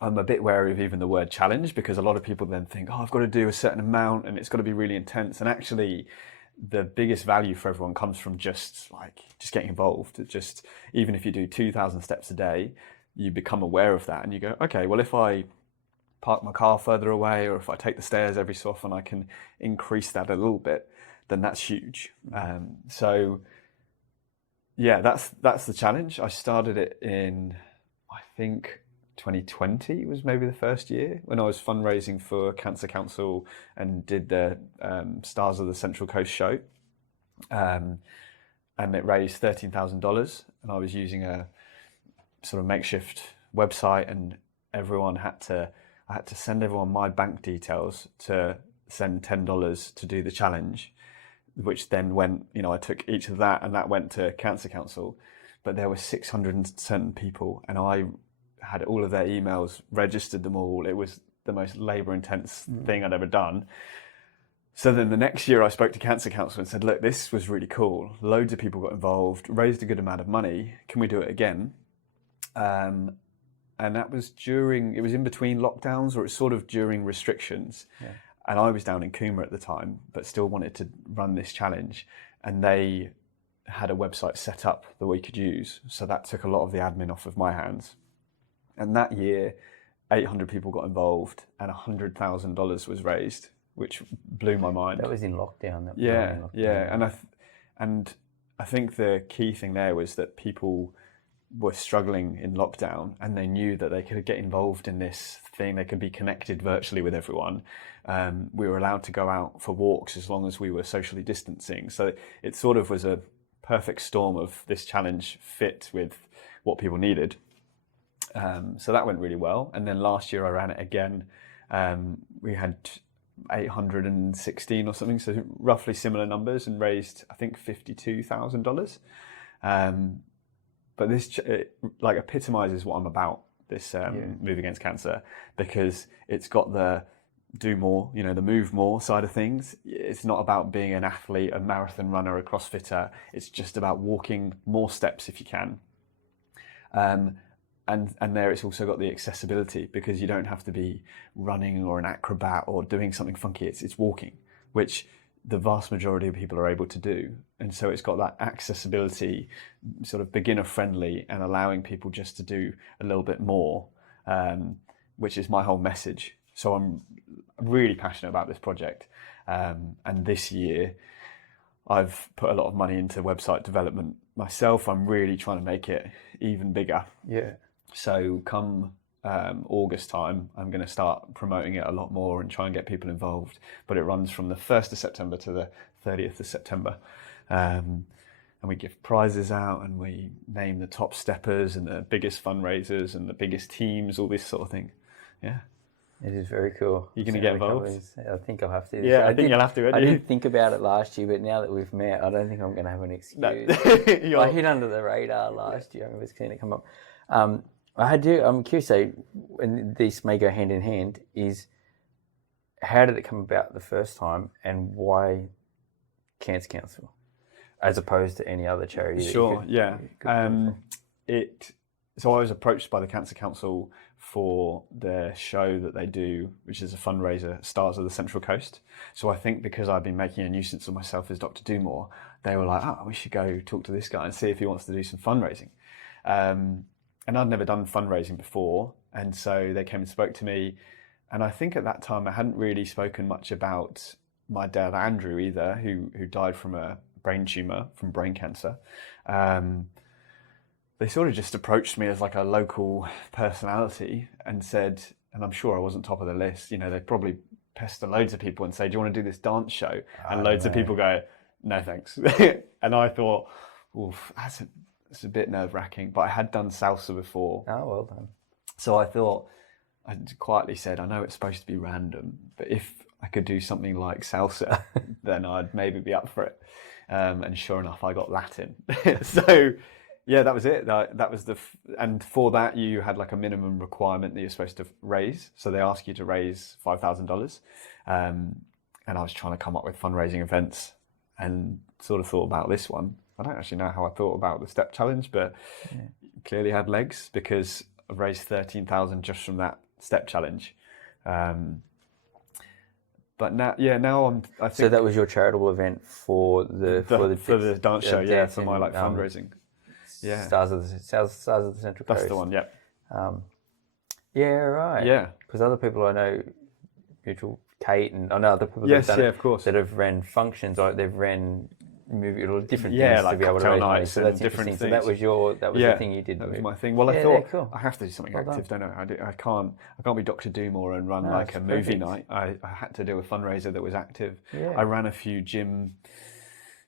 I'm a bit wary of even the word challenge, because a lot of people then think, oh, I've got to do a certain amount and it's got to be really intense. And actually, the biggest value for everyone comes from just getting involved. It's just, even if you do 2,000 steps a day, you become aware of that and you go, okay, well, if I park my car further away, or if I take the stairs every so often, I can increase that a little bit, then that's huge. So yeah, that's the challenge. I started it in, I think 2020 was maybe the first year, when I was fundraising for Cancer Council and did the Stars of the Central Coast show. And it raised $13,000, and I was using a sort of makeshift website, and I had to send everyone my bank details to send $10 to do the challenge, which then went, I took each of that and that went to Cancer Council. But there were 607 people, and I had all of their emails, registered them all. It was the most labor intense thing I'd ever done. So then the next year I spoke to Cancer Council and said, look, this was really cool. Loads of people got involved, raised a good amount of money. Can we do it again? And that was it was in between lockdowns, or it's sort of during restrictions. Yeah. And I was down in Cooma at the time, but still wanted to run this challenge. And they had a website set up that we could use. So that took a lot of the admin off of my hands. And that year, 800 people got involved and $100,000 was raised, which blew my mind. That was in lockdown. Yeah. And I think the key thing there was that people were struggling in lockdown, and they knew that they could get involved in this thing. They could be connected virtually with everyone. We were allowed to go out for walks as long as we were socially distancing. So it sort of was a perfect storm of this challenge fit with what people needed. So that went really well. And then last year I ran it again. We had 816 or something, so roughly similar numbers, and raised, I think, $52,000. But this epitomizes what I'm about, this Move Against Cancer, because it's got the do more, the move more side of things. It's not about being an athlete, a marathon runner, a CrossFitter. It's just about walking more steps if you can. And there it's also got the accessibility, because you don't have to be running or an acrobat or doing something funky. It's walking, which the vast majority of people are able to do. And so it's got that accessibility, sort of beginner friendly, and allowing people just to do a little bit more, which is my whole message. So I'm really passionate about this project. And this year I've put a lot of money into website development myself. I'm really trying to make it even bigger. Yeah. So come August time, I'm going to start promoting it a lot more and try and get people involved. But it runs from the 1st of September to the 30th of September. And we give prizes out, and we name the top steppers and the biggest fundraisers and the biggest teams, all this sort of thing. Yeah. It is very cool. You're going to get involved? I think I'll have to. Yeah, I think you'll have to. I didn't think about it last year, but now that we've met, I don't think I'm going to have an excuse. No. I hit under the radar last year. I was keen to come up. I'm curious, and this may go hand in hand, is how did it come about the first time, and why Cancer Council as opposed to any other charity? Sure, yeah. so I was approached by the Cancer Council for their show that they do, which is a fundraiser, Stars of the Central Coast. So I think because I've been making a nuisance of myself as Dr. Dumore, they were like, we should go talk to this guy and see if he wants to do some fundraising. And I'd never done fundraising before. And so they came and spoke to me. And I think at that time, I hadn't really spoken much about my dad, Andrew, either, who died from a brain tumor, from brain cancer. They sort of just approached me as like a local personality and said, and I'm sure I wasn't top of the list, they'd probably pester loads of people and say, do you want to do this dance show? And loads of people go, no, thanks. And I thought, oof, that's a bit nerve-wracking, but I had done salsa before. Oh, well done. So I thought, I quietly said, I know it's supposed to be random, but if I could do something like salsa, then I'd maybe be up for it. And sure enough, I got Latin. So yeah, that was it. That was and for that you had like a minimum requirement that you're supposed to raise. So they ask you to raise $5,000. And I was trying to come up with fundraising events and sort of thought about this one. I don't actually know how I thought about the step challenge, but clearly had legs because I raised 13,000 just from that step challenge. But now I think. So that was your charitable event for the dance show, for my fundraising. Yeah, Stars of the Central Coast. That's the one, yeah. Yeah, right. Yeah, because other people I know, mutual Kate, and I know other people of course, that have ran functions, like they've ran different things like to be able to raise money. So that's different interesting. things. So that was the thing you did. That was my thing. Well, I thought cool. I have to do something active, don't I? I can't be Dr. Dumore and run like a movie night. I had to do a fundraiser that was active. Yeah. I ran a few gym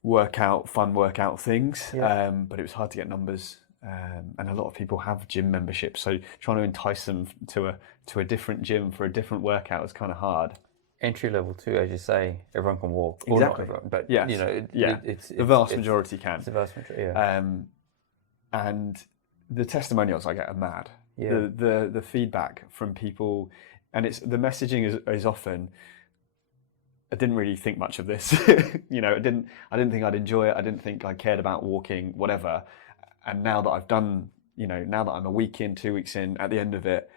fun workout things, but it was hard to get numbers. And a lot of people have gym memberships, so trying to entice them to a different gym for a different workout is kind of hard. Entry level too, as you say, everyone can walk. Exactly. Or not everyone, but it's the vast majority can. It's the vast majority, yeah. And the testimonials I get are mad. Yeah. The feedback from people, and the messaging is often, I didn't really think much of this. I didn't think I'd enjoy it. I didn't think I cared about walking, whatever. And now that I've done, now that I'm a week in, 2 weeks in, at the end of it,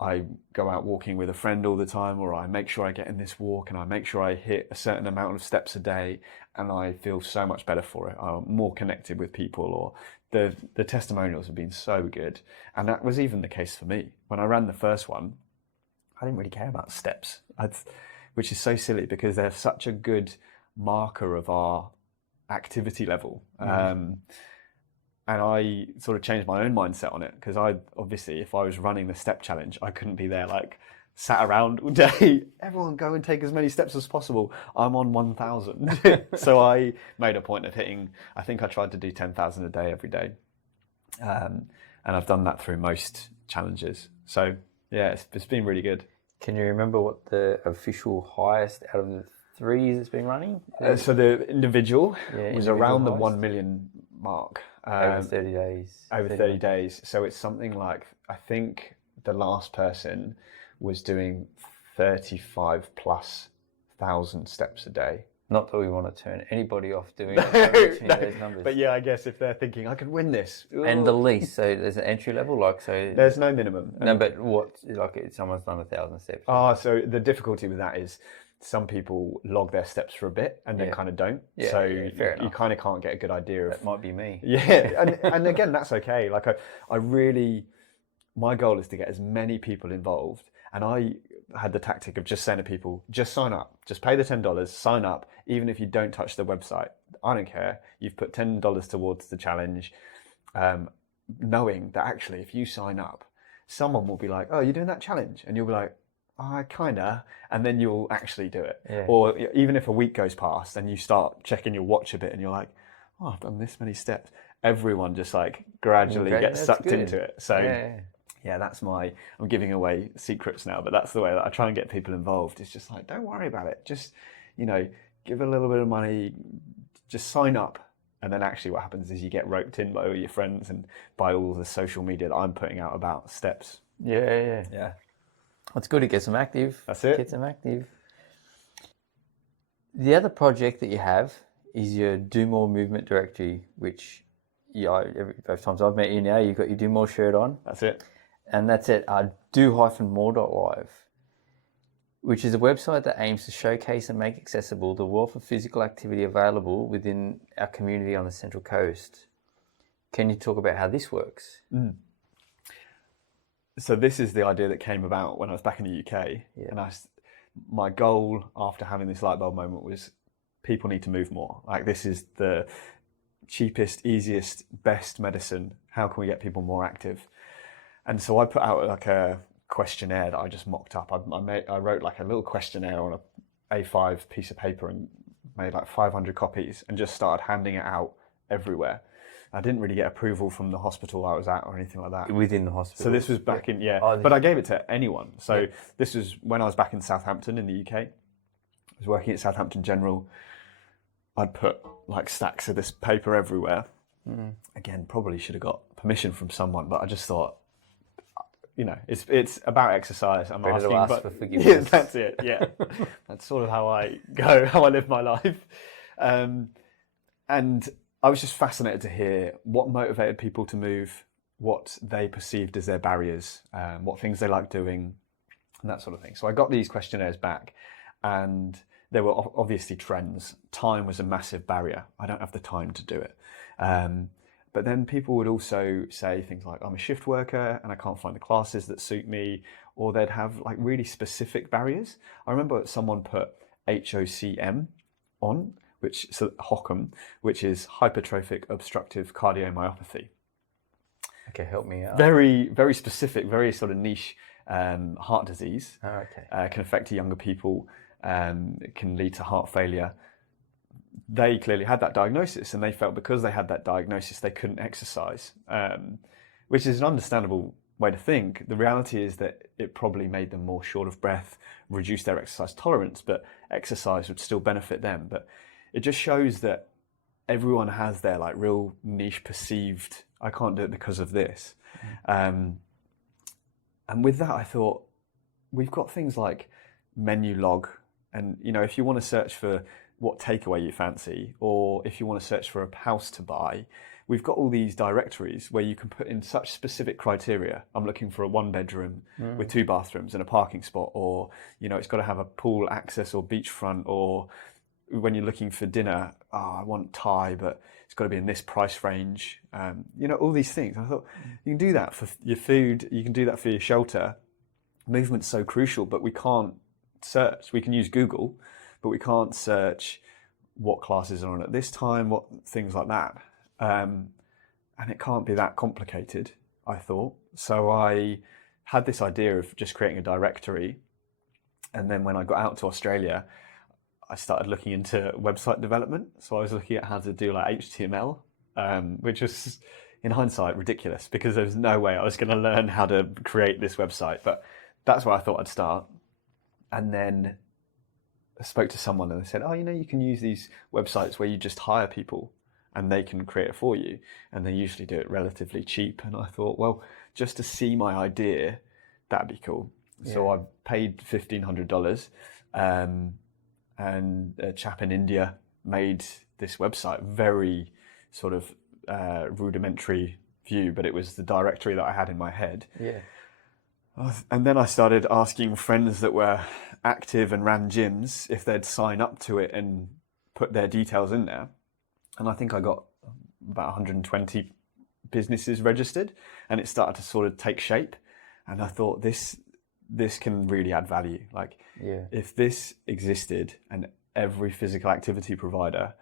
I go out walking with a friend all the time, or I make sure I get in this walk and I make sure I hit a certain amount of steps a day, and I feel so much better for it. I'm more connected with people, or the testimonials have been so good. And that was even the case for me. When I ran the first one, I didn't really care about steps, which is so silly because they're such a good marker of our activity level. And I sort of changed my own mindset on it, because obviously, if I was running the step challenge, I couldn't be there like sat around all day. Everyone go and take as many steps as possible. I'm on 1,000. So I made a point of hitting, I think I tried to do 10,000 a day every day. And I've done that through most challenges. So yeah, it's been really good. Can you remember what the official highest out of the 3 years it's been running? So the individual was around the 1 million mark. Over 30 days. Over 30 days. So it's something like, I think the last person was doing 35,000+ steps a day. Not that we want to turn anybody off doing those numbers. But yeah, I guess if they're thinking, I could win this. Ooh. And the least, so there's an entry level, There's no minimum. No, but someone's done 1,000 steps. So the difficulty with that is, some people log their steps for a bit and then kind of don't. Yeah, so you kind of can't get a good idea of. That might be me. Yeah, and again, that's okay. Like I really, my goal is to get as many people involved, and I had the tactic of just saying to people, just sign up, just pay the $10, sign up, even if you don't touch the website. I don't care. You've put $10 towards the challenge, knowing that actually, if you sign up, someone will be like, "Oh, you're doing that challenge," and you'll be like, kinda, and then you'll actually do it. Yeah. Or even if a week goes past and you start checking your watch a bit and you're like, I've done this many steps. Everyone just like gradually gets sucked into it. So yeah, I'm giving away secrets now, but that's the way that I try and get people involved. It's just like, don't worry about it. Just, give a little bit of money, just sign up. And then actually what happens is you get roped in by all your friends and by all the social media that I'm putting out about steps. Yeah. It's good to get them active. That's it. Get them active. The other project that you have is your Do More Movement Directory, which both times I've met you now, you've got your Do More shirt on. That's it. And that's at do-more.live, which is a website that aims to showcase and make accessible the wealth of physical activity available within our community on the Central Coast. Can you talk about how this works? So this is the idea that came about when I was back in the UK. Yeah. And my goal after having this light bulb moment was people need to move more. Like, this is the cheapest, easiest, best medicine. How can we get people more active? And so I put out like a questionnaire that I just mocked up. I wrote like a little questionnaire on a A5 piece of paper and made like 500 copies and just started handing it out everywhere. I didn't really get approval from the hospital I was at or anything like that. Within the hospital? So this was back in, but I gave it to anyone. So this was when I was back in Southampton in the UK. I was working at Southampton General. I'd put like stacks of this paper everywhere. Again, probably should have got permission from someone, but I just thought, it's about exercise. I'm Better asking, to ask but for forgiveness. yeah, that's it. Yeah, that's sort of how I live my life. And I was just fascinated to hear what motivated people to move, what they perceived as their barriers, what things they like doing, and that sort of thing. So I got these questionnaires back, and there were obviously trends. Time was a massive barrier. I don't have the time to do it. But then people would also say things like, I'm a shift worker and I can't find the classes that suit me, or they'd have like really specific barriers. I remember someone put HOCM on, HOCM, which is hypertrophic obstructive cardiomyopathy. Okay, help me out. Very, very specific, very sort of niche heart disease. Oh, okay. Can affect younger people, it can lead to heart failure. They clearly had that diagnosis, and they felt because they had that diagnosis, they couldn't exercise, which is an understandable way to think. The reality is that it probably made them more short of breath, reduced their exercise tolerance, but exercise would still benefit them. But it just shows that everyone has their like real niche perceived, I can't do it because of this. And with that, I thought, we've got things like menu log, and if you want to search for what takeaway you fancy, or if you want to search for a house to buy, we've got all these directories where you can put in such specific criteria. I'm looking for a 1-bedroom with 2 bathrooms and a parking spot, or it's got to have a pool access or beachfront, or when you're looking for dinner, I want Thai, but it's got to be in this price range. All these things. I thought, you can do that for your food, you can do that for your shelter. Movement's so crucial, but we can't search. We can use Google, but we can't search what classes are on at this time, what things like that. And it can't be that complicated, I thought. So I had this idea of just creating a directory. And then when I got out to Australia, I started looking into website development. So I was looking at how to do like HTML, which was in hindsight ridiculous, because there's no way I was going to learn how to create this website. But that's where I thought I'd start. And then I spoke to someone and they said, you can use these websites where you just hire people and they can create it for you. And they usually do it relatively cheap. And I thought, well, just to see my idea, that'd be cool. Yeah. So I paid $1,500 and a chap in India made this website, very sort of rudimentary view, but it was the directory that I had in my head. Yeah. And then I started asking friends that were active and ran gyms if they'd sign up to it and put their details in there. And I think I got about 120 businesses registered, and it started to sort of take shape. And I thought, this can really add value. Like, if this existed and every physical activity provider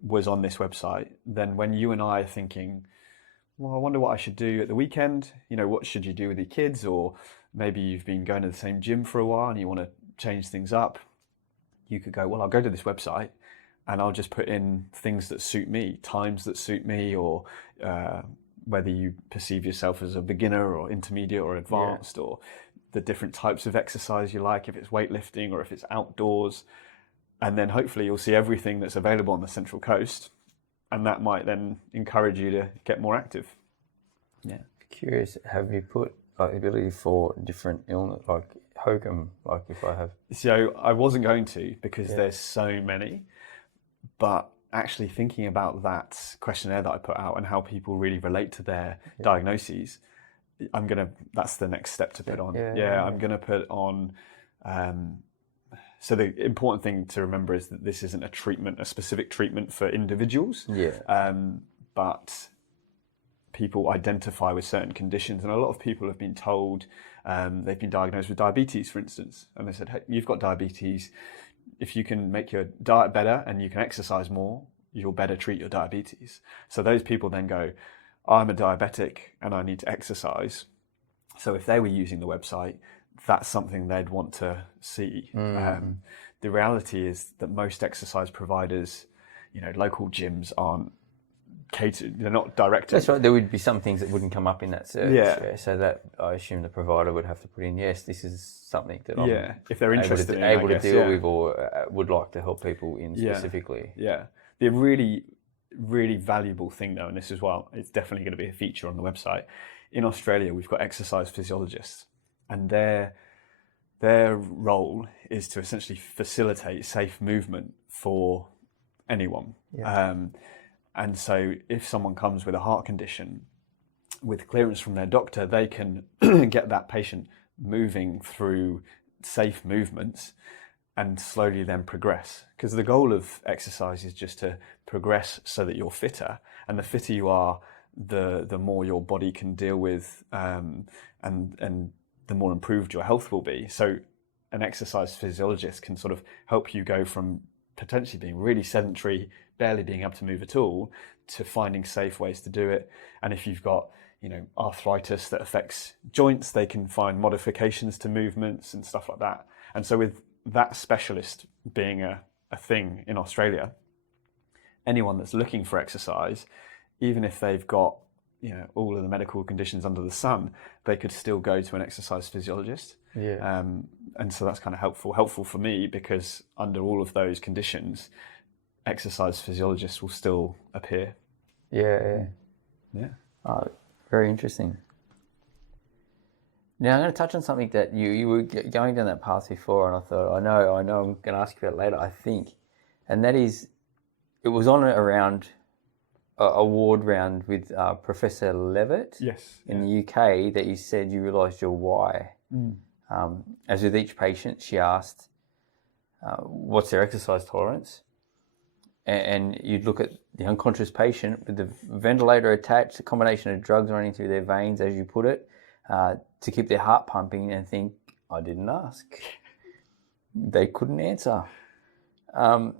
was on this website, then when you and I are thinking, well, I wonder what I should do at the weekend, what should you do with your kids? Or maybe you've been going to the same gym for a while and you want to change things up. You could go, well, I'll go to this website and I'll just put in things that suit me, times that suit me, or whether you perceive yourself as a beginner or intermediate or advanced, or the different types of exercise you like, if it's weightlifting or if it's outdoors. And then hopefully you'll see everything that's available on the Central Coast, and that might then encourage you to get more active. Yeah. Curious, have you put like ability for different illness, like HOCM, like if I have? So I wasn't going to, because there's so many, but actually thinking about that questionnaire that I put out and how people really relate to their diagnoses, that's the next step to put on. I'm going to put on, so the important thing to remember is that this isn't a specific treatment for individuals, but people identify with certain conditions. And a lot of people have been told, they've been diagnosed with diabetes, for instance, and they said, hey, you've got diabetes. If you can make your diet better and you can exercise more, you'll better treat your diabetes. So those people then go, I'm a diabetic and I need to exercise. So if they were using the website, that's something they'd want to see. The reality is that most exercise providers, local gyms aren't catered, they're not directed. That's right, there would be some things that wouldn't come up in that search. So that I assume the provider would have to put in, yes, this is something that I'm if they're interested able to deal with or would like to help people in specifically. The really, really valuable thing though, and this is why it's definitely going to be a feature on the website. In Australia, we've got exercise physiologists, and their role is to essentially facilitate safe movement for anyone. And so if someone comes with a heart condition, with clearance from their doctor, they can get that patient moving through safe movements and slowly then progress. Because the goal of exercise is just to progress so that you're fitter. And the fitter you are, the more your body can deal with, and the more improved your health will be. So an exercise physiologist can sort of help you go from potentially being really sedentary, barely being able to move at all, to finding safe ways to do it. And if you've got arthritis that affects joints, they can find modifications to movements and stuff like that. And so with that specialist being a thing in Australia, anyone that's looking for exercise, even if they've got all of the medical conditions under the sun, they could still go to an exercise physiologist. And so that's kind of helpful for me, because under all of those conditions, exercise physiologists will still appear. Very interesting. Now I'm going to touch on something that you were going down that path before, and I thought I know I'm going to ask you about it later, I think, and that is, it was on around award round with Professor Levitt in the UK, that you said you realised your why. As with each patient, she asked what's their exercise tolerance, and you'd look at the unconscious patient with the ventilator attached, a combination of drugs running through their veins, as you put it, to keep their heart pumping, and think, I didn't ask. They couldn't answer. Can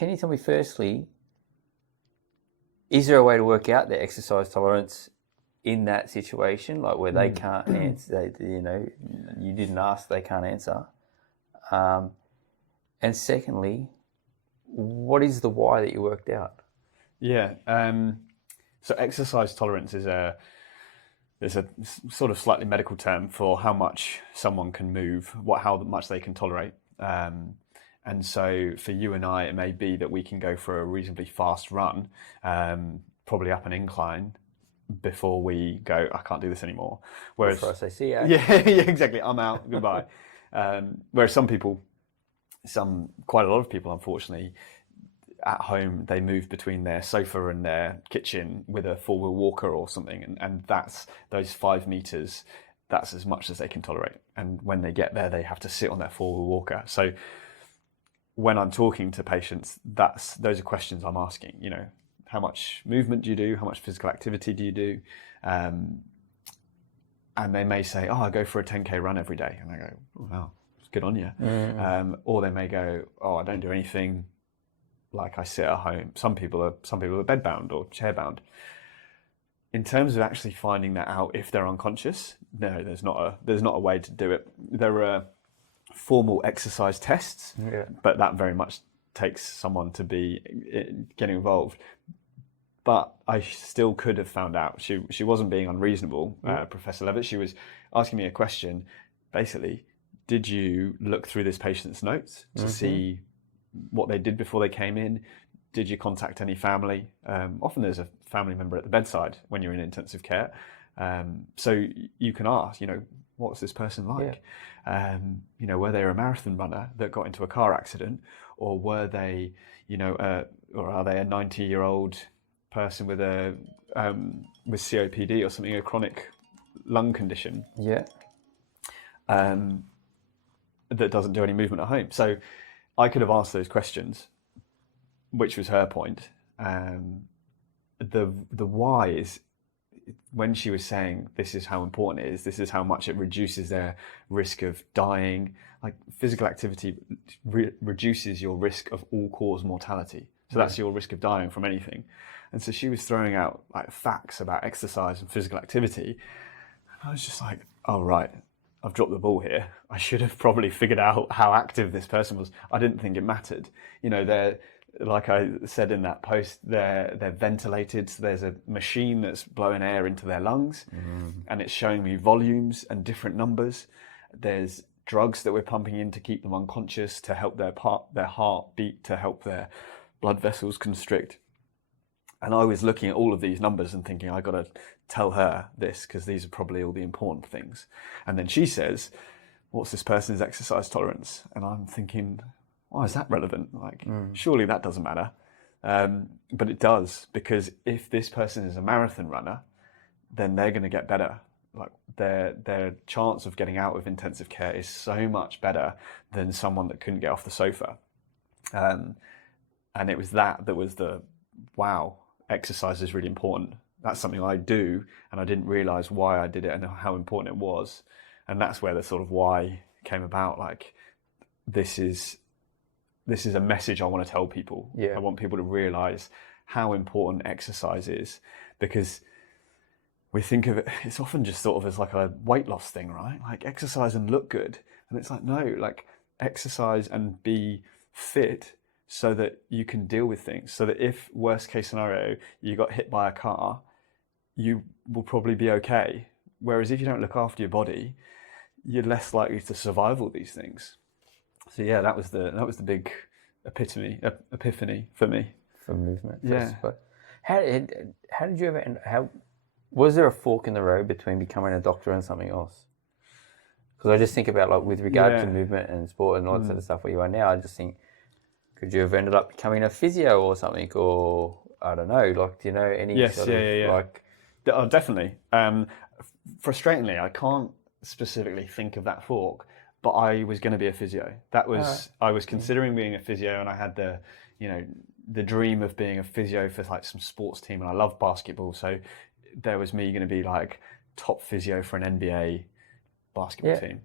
you tell me firstly, is there a way to work out their exercise tolerance in that situation, like where they can't answer, you didn't ask, they can't answer? And secondly, what is the why that you worked out? So exercise tolerance is a sort of slightly medical term for how much someone can move, how much they can tolerate. And so for you and I, it may be that we can go for a reasonably fast run, probably up an incline, before we go, I can't do this anymore. Whereas, before I say, see ya. Yeah, exactly. I'm out. Goodbye. Whereas quite a lot of people, unfortunately, at home, they move between their sofa and their kitchen with a 4-wheel walker or something. And that's those 5 meters, that's as much as they can tolerate. And when they get there, they have to sit on their 4-wheel walker. So when I'm talking to patients, those are questions I'm asking, how much movement do you do? How much physical activity do you do? And they may say, I go for a 10K run every day. And I go, oh, wow, it's good on you. Or they may go, I don't do anything, like I sit at home. Some people are bedbound or chairbound. In terms of actually finding that out if they're unconscious, no, there's not a way to do it. There are formal exercise tests, but that very much takes someone to be getting involved. But I still could have found out. She wasn't being unreasonable, Professor Levitt. She was asking me a question. Basically, did you look through this patient's notes to see what they did before they came in? Did you contact any family? Often there's a family member at the bedside when you're in intensive care. So you can ask, what's this person like? Were they a marathon runner that got into a car accident? or were they, or are they a 90-year-old person with with COPD or something, a chronic lung condition? Yeah. That doesn't do any movement at home. So I could have asked those questions, which was her point. The why is, when she was saying this is how important it is, this is how much it reduces their risk of dying. Like, physical activity reduces your risk of all-cause mortality. So that's your risk of dying from anything. And so she was throwing out like facts about exercise and physical activity. And I was just like, oh, right, I've dropped the ball here. I should have probably figured out how active this person was. I didn't think it mattered. They're, like I said in that post, they're ventilated. So there's a machine that's blowing air into their lungs, and it's showing me volumes and different numbers. There's drugs that we're pumping in to keep them unconscious, to help their heart beat, to help their blood vessels constrict. And I was looking at all of these numbers and thinking, I got to tell her this because these are probably all the important things. And then she says, what's this person's exercise tolerance? And I'm thinking, why is that relevant? Like, surely that doesn't matter. But it does, because if this person is a marathon runner, then they're going to get better. Like, their chance of getting out of intensive care is so much better than someone that couldn't get off the sofa. And it was that was the, wow, exercise is really important. That's something I do, and I didn't realize why I did it and how important it was. And that's where the sort of why came about. Like, this is a message I want to tell people. I want people to realize how important exercise is, because we think of it, it's often just thought of as like a weight loss thing, right? Like, exercise and look good. And it's like, no, like, exercise and be fit so that you can deal with things. So that if, worst case scenario, you got hit by a car, you will probably be okay. Whereas if you don't look after your body, you're less likely to survive all these things. So yeah, that was the big epiphany for me. For movement. Yeah. How did you ever was there a fork in the road between becoming a doctor and something else? Because I just think about, like, with regard to movement and sport and all that sort of stuff where you are now, I just think, could you have ended up becoming a physio or something, or I don't know, like, do you know any like? Oh, definitely. Frustratingly, I can't specifically think of that fork, but I was going to be a physio. I was considering being a physio, and I had the dream of being a physio for like some sports team, and I love basketball, so there was me going to be like top physio for an NBA basketball team.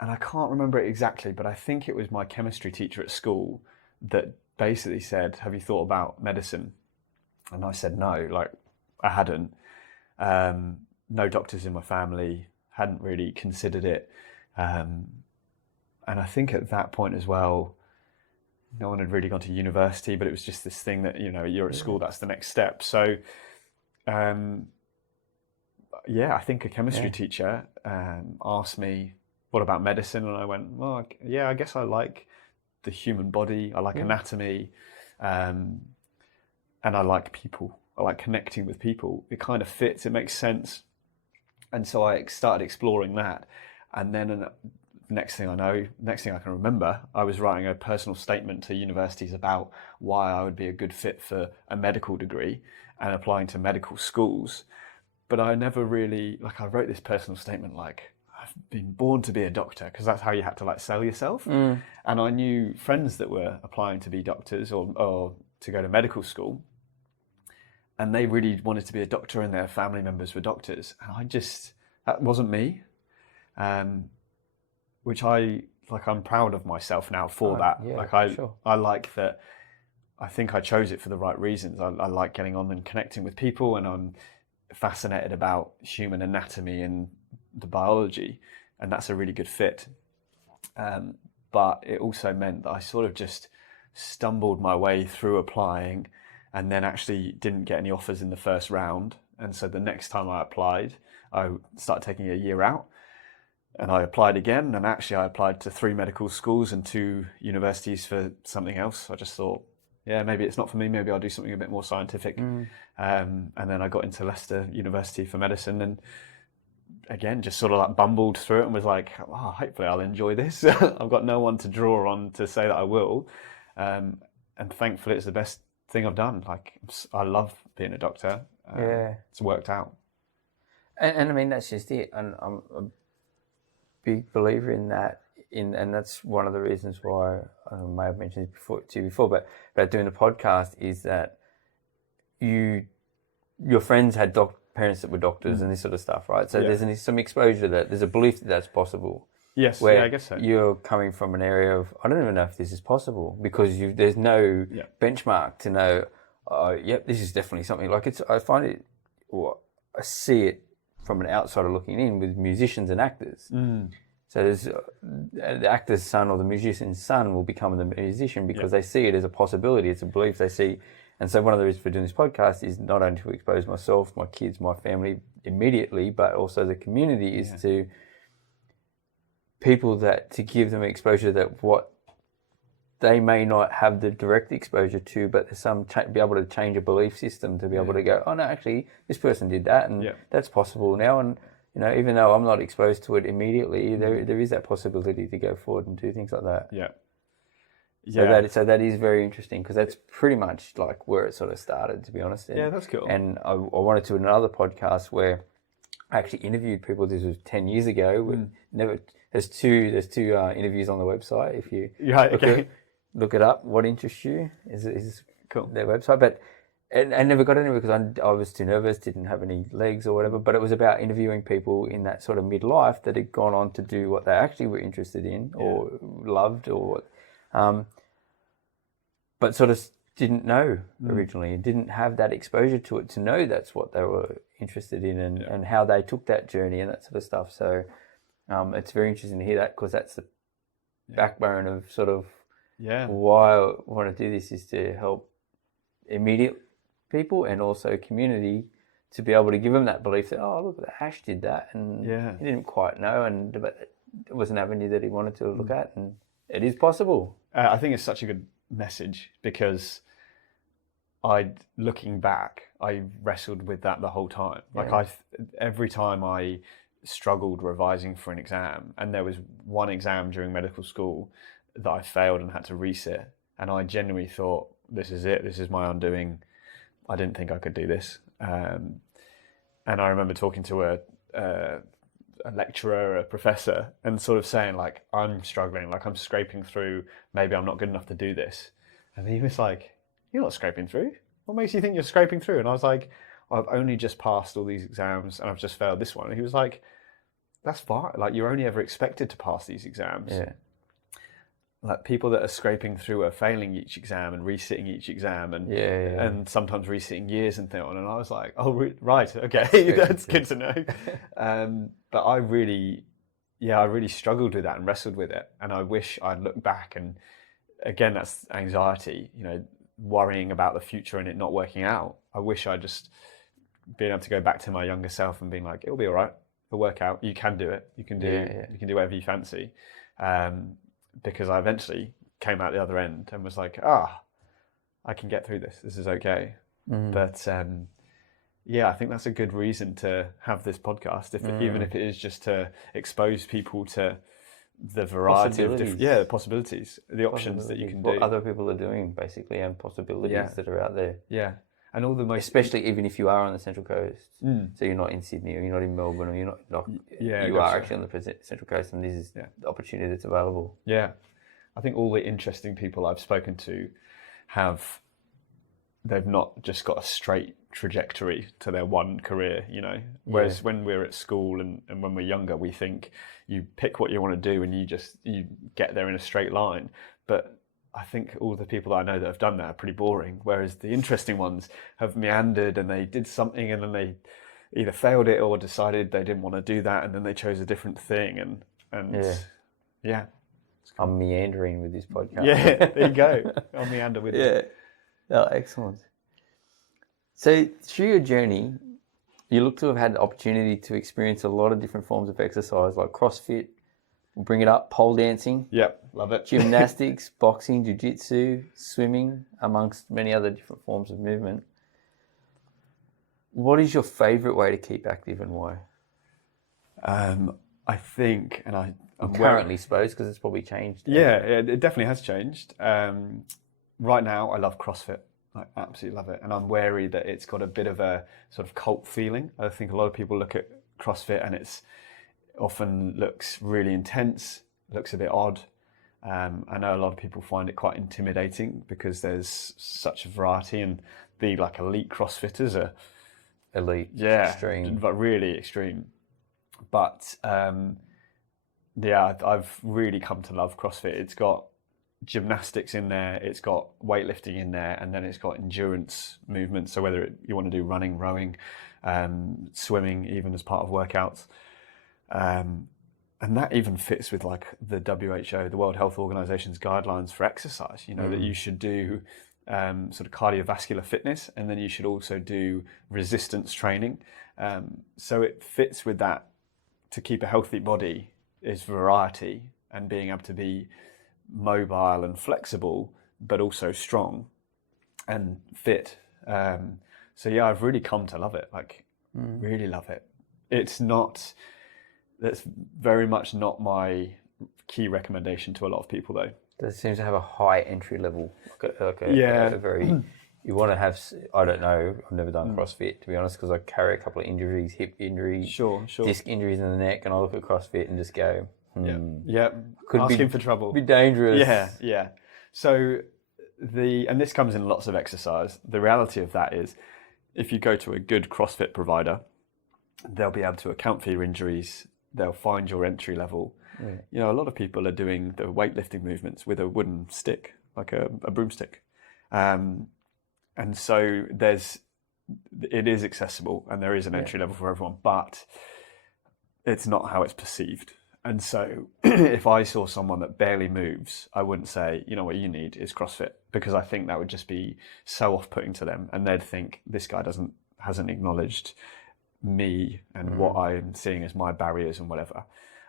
And I can't remember it exactly, but I think it was my chemistry teacher at school that basically said, have you thought about medicine? And I said no, like, I hadn't. No doctors in my family, hadn't really considered it. And I think at that point as well, no one had really gone to university, but it was just this thing that, you're at school, that's the next step. So, I think a chemistry teacher asked me, what about medicine? And I went, well, I guess I like the human body. I like anatomy. And I like people. I like connecting with people. It kind of fits. It makes sense. And so I started exploring that. And then next thing I can remember, I was writing a personal statement to universities about why I would be a good fit for a medical degree and applying to medical schools. But I never really, I wrote this personal statement like, I've been born to be a doctor, because that's how you had to sell yourself. And I knew friends that were applying to be doctors or to go to medical school, and they really wanted to be a doctor, and their family members were doctors. And that wasn't me. Which I'm proud of myself now for that. I like that. I think I chose it for the right reasons. I like getting on and connecting with people, and I'm fascinated about human anatomy and the biology, and that's a really good fit. But it also meant that I sort of just stumbled my way through applying, and then actually didn't get any offers in the first round. And so the next time I applied, I started taking a year out, and I applied again. And actually I applied to 3 medical schools and 2 universities for something else. I just thought, maybe it's not for me. Maybe I'll do something a bit more scientific. And then I got into Leicester University for medicine, and again, just sort of like bumbled through it and was like, oh, hopefully I'll enjoy this. I've got no one to draw on to say that I will. And thankfully it's the best thing I've done. Like, I love being a doctor. It's worked out. And I mean, that's just it. And I'm a big believer in that. And that's one of the reasons why I may have mentioned it to you before, but about doing the podcast is that your friends had parents that were doctors and this sort of stuff, right? So there's some exposure to that. There's a belief that that's possible. Yes, where I guess so. You're coming from an area of, I don't even know if this is possible, because there's no benchmark to know, yep, this is definitely something. Like, I find it, or I see it from an outsider looking in with musicians and actors. So there's the actor's son or the musician's son will become the musician because they see it as a possibility. It's a belief they see. And so one of the reasons for doing this podcast is not only to expose myself, my kids, my family immediately, but also the community is to people to give them exposure that what they may not have the direct exposure to, but there's be able to change a belief system to be able to go, oh no, actually this person did that and that's possible now. And you know, even though I'm not exposed to it immediately, there is that possibility to go forward and do things like that. So that is very interesting, because that's pretty much like where it sort of started, to be honest. And, that's cool. And I wanted to do another podcast where I actually interviewed people. This was 10 years ago. There's two interviews on the website. If you look it up, what interests you is cool. Their website. But I never got anywhere because I was too nervous, didn't have any legs or whatever. But it was about interviewing people in that sort of midlife that had gone on to do what they actually were interested in or loved, or but sort of didn't know originally, didn't have that exposure to it to know that's what they were interested in, and how they took that journey and that sort of stuff. So it's very interesting to hear that, because that's the backbone of sort of why I want to do this, is to help immediate people and also community to be able to give them that belief that, oh, look, Ash did that and he didn't quite know, but it was an avenue that he wanted to look at, and it is possible. I think it's such a good message, because looking back, I wrestled with that the whole time. Like every time I struggled revising for an exam, and there was one exam during medical school that I failed and had to resit, and I genuinely thought, this is it, this is my undoing. I didn't think I could do this. And I remember talking to a lecturer, a professor, and sort of saying, like, I'm struggling, like I'm scraping through, maybe I'm not good enough to do this. And he was like, you're not scraping through. What makes you think you're scraping through? And I was like, I've only just passed all these exams and I've just failed this one. And he was like, that's fine. Like, you're only ever expected to pass these exams. Like, people that are scraping through are failing each exam and resitting each exam, and and sometimes resitting years and so on. And I was like, oh, right, okay, that's good to know. But I really struggled with that and wrestled with it. And I wish I'd looked back, and again, that's anxiety, you know, worrying about the future and it not working out. I wish I'd just been able to go back to my younger self and being like, it'll be all right, it'll work out, you can do it, you can do whatever you fancy. Because I eventually came out the other end and was like, I can get through this. This is okay. But I think that's a good reason to have this podcast, even if it is just to expose people to the variety of different possibilities, the options that you can do. What other people are doing, basically, and possibilities that are out there. Yeah. And all the most... Especially even if you are on the Central Coast. So you're not in Sydney, or you're not in Melbourne, or you're not you are actually on the Central Coast, and this is the opportunity that's available. Yeah. I think all the interesting people I've spoken to they've not just got a straight trajectory to their one career, you know. Whereas when we're at school and when we're younger, we think you pick what you want to do and you get there in a straight line. But I think all the people that I know that have done that are pretty boring, whereas the interesting ones have meandered, and they did something and then they either failed it or decided they didn't want to do that, and then they chose a different thing. And I'm meandering with this podcast. Yeah, there you go. I'll meander with it. Oh, excellent. So through your journey, you look to have had the opportunity to experience a lot of different forms of exercise, like CrossFit, we'll bring it up, pole dancing. Yep, love it. Gymnastics, boxing, jiu-jitsu, swimming, amongst many other different forms of movement. What is your favourite way to keep active, and why? I think, and I'm Currently, suppose, because it's probably changed. Yeah, it definitely has changed. Right now, I love CrossFit. I absolutely love it. And I'm wary that it's got a bit of a sort of cult feeling. I think a lot of people look at CrossFit and it's often looks really intense, looks a bit odd. I know a lot of people find it quite intimidating because there's such a variety, and the like elite CrossFitters are Elite, extreme, but really extreme. But yeah, I've really come to love CrossFit. It's got gymnastics in there, it's got weightlifting in there, and then it's got endurance movements. So whether you want to do running, rowing, swimming, even as part of workouts, and that even fits with like the WHO, the World Health Organization's guidelines for exercise. You know that you should do sort of cardiovascular fitness, and then you should also do resistance training. So it fits with that. To keep a healthy body is variety and being able to be mobile and flexible, but also strong and fit. So yeah, I've really come to love it. Like, really love it. That's very much not my key recommendation to a lot of people, though. It seems to have a high entry level. Yeah. A very. You want to have. I don't know. I've never done CrossFit, to be honest, because I carry a couple of injuries, hip injuries, Sure. disc injuries in the neck, and I look at CrossFit and just go, Yeah. Could asking for trouble. Be dangerous. Yeah. So and this comes in lots of exercise. The reality of that is, if you go to a good CrossFit provider, they'll be able to account for your injuries. They'll find your entry level. Yeah. You know, a lot of people are doing the weightlifting movements with a wooden stick, like a broomstick. And so it is accessible and there is an entry level for everyone, but it's not how it's perceived. And so if I saw someone that barely moves, I wouldn't say, you know what you need is CrossFit, because I think that would just be so off-putting to them. And they'd think this guy hasn't acknowledged me and what I'm seeing as my barriers and whatever.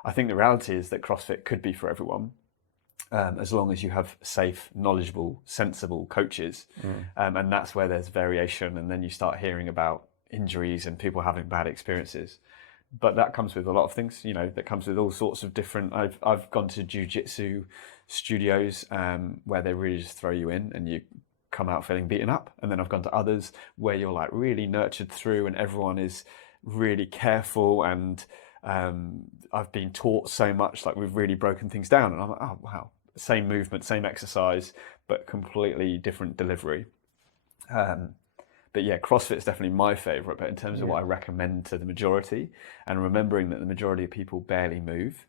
I think the reality is that CrossFit could be for everyone. As long as you have safe, knowledgeable, sensible coaches. And that's where there's variation, and then you start hearing about injuries and people having bad experiences. But that comes with a lot of things, you know, that comes with all sorts of different... I've gone to jiu-jitsu studios where they really just throw you in and you come out feeling beaten up. And then I've gone to others where you're like really nurtured through and everyone is really careful, and I've been taught so much, like we've really broken things down, and I'm like, oh wow, same movement, same exercise, but completely different delivery. But yeah, CrossFit is definitely my favorite, but in terms of what I recommend to the majority, and remembering that the majority of people barely move,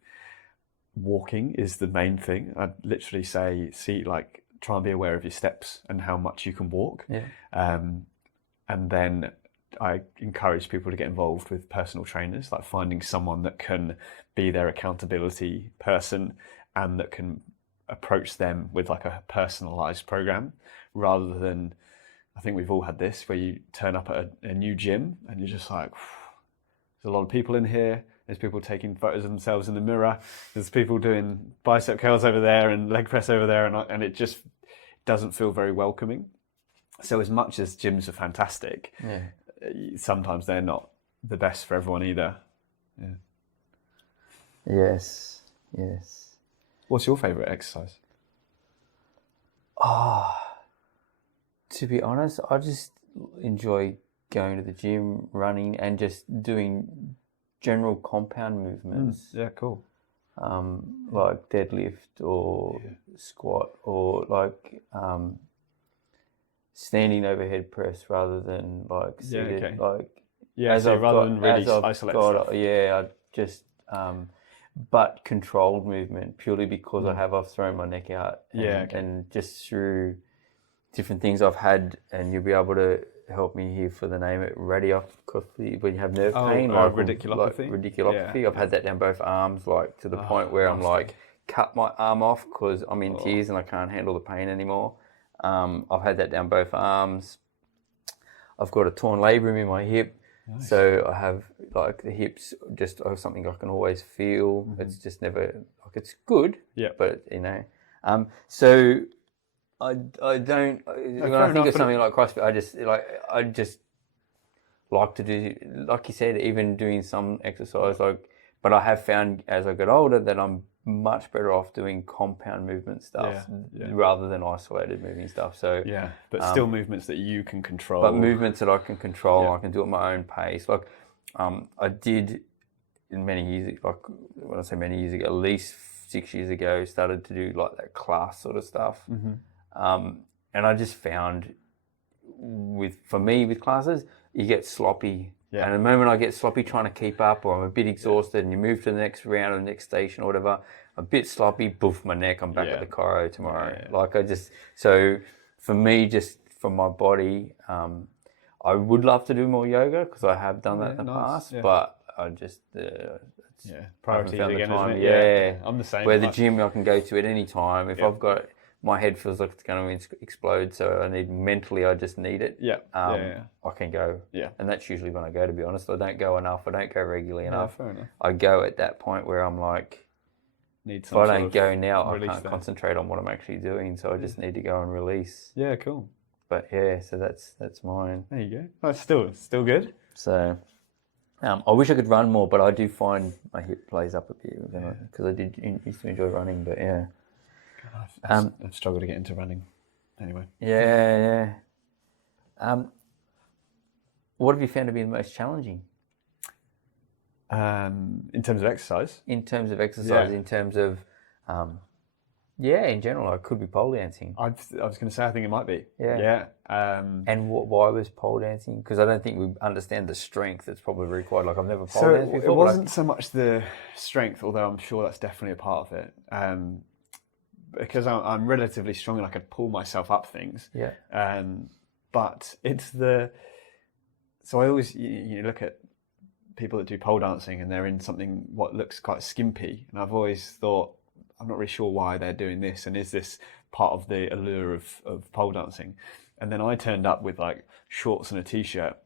walking is the main thing. I'd literally say, try and be aware of your steps and how much you can walk. And then I encourage people to get involved with personal trainers, like finding someone that can be their accountability person and that can approach them with like a personalized program, rather than, I think we've all had this, where you turn up at a new gym and you're just like, there's a lot of people in here. There's people taking photos of themselves in the mirror. There's people doing bicep curls over there and leg press over there, and it just doesn't feel very welcoming. So as much as gyms are fantastic, sometimes they're not the best for everyone either. Yes. What's your favourite exercise? To be honest, I just enjoy going to the gym, running, and just doing general compound movements. Yeah, cool. Like deadlift or squat, or like standing overhead press rather than like seated. Okay. Like rather than really isolate stuff. I just but controlled movement, purely because I've thrown my neck out. And just through different things I've had, and you'll be able to help me here for the name, radiculopathy, when you have nerve pain, like radiculopathy. I've had that down both arms, like to the point where I'm like cut my arm off because I'm in tears and I can't handle the pain anymore. I've had that down both arms. I've got a torn labrum in my hip. Nice. So I have like the hips just are something I can always feel. It's just never like, it's good. But you know, so I don't. When I think of something like CrossFit, I just like to do, like you said, even doing some exercise like but I have found as I get older that I'm much better off doing compound movement stuff rather than isolated moving stuff. So but still movements that you can control. But movements that I can control, I can do at my own pace. Like I did many years, like when I say many years ago, at least 6 years ago, started to do like that class sort of stuff. And I just found for me with classes, you get sloppy. Yeah. And the moment I get sloppy trying to keep up, or I'm a bit exhausted, and you move to the next round or the next station or whatever, a bit sloppy, boof, my neck, I'm back at the chiro tomorrow. Like so for me, just for my body, I would love to do more yoga because I have done that in the past, but I just, priorities again, isn't it? Yeah. I'm the same. Where the gym I can go to at any time. If I've got, my head feels like it's going to explode, so I need mentally, I just need it. I can go. And that's usually when I go, to be honest. I don't go enough. I don't go regularly enough. Fair enough. I go at that point where I'm like, if I don't go now, I can't concentrate on what I'm actually doing. So I just need to go and release. Yeah, cool. But so that's mine. There you go. That's still good. So I wish I could run more, but I do find my hip plays up a bit because I did used to enjoy running. But I've struggled to get into running. Anyway. What have you found to be the most challenging? In terms of exercise? In terms of exercise, in terms of, in general, it could be pole dancing. I was going to say, I think it might be. And why was pole dancing? Because I don't think we understand the strength that's probably required. Like, I've never pole danced before. It wasn't so much the strength, although I'm sure that's definitely a part of it. Because I'm relatively strong and I could pull myself up things. But it's so I always, you look at people that do pole dancing and they're in something what looks quite skimpy, and I've always thought, I'm not really sure why they're doing this, and is this part of the allure of pole dancing? And then I turned up with like shorts and a t-shirt,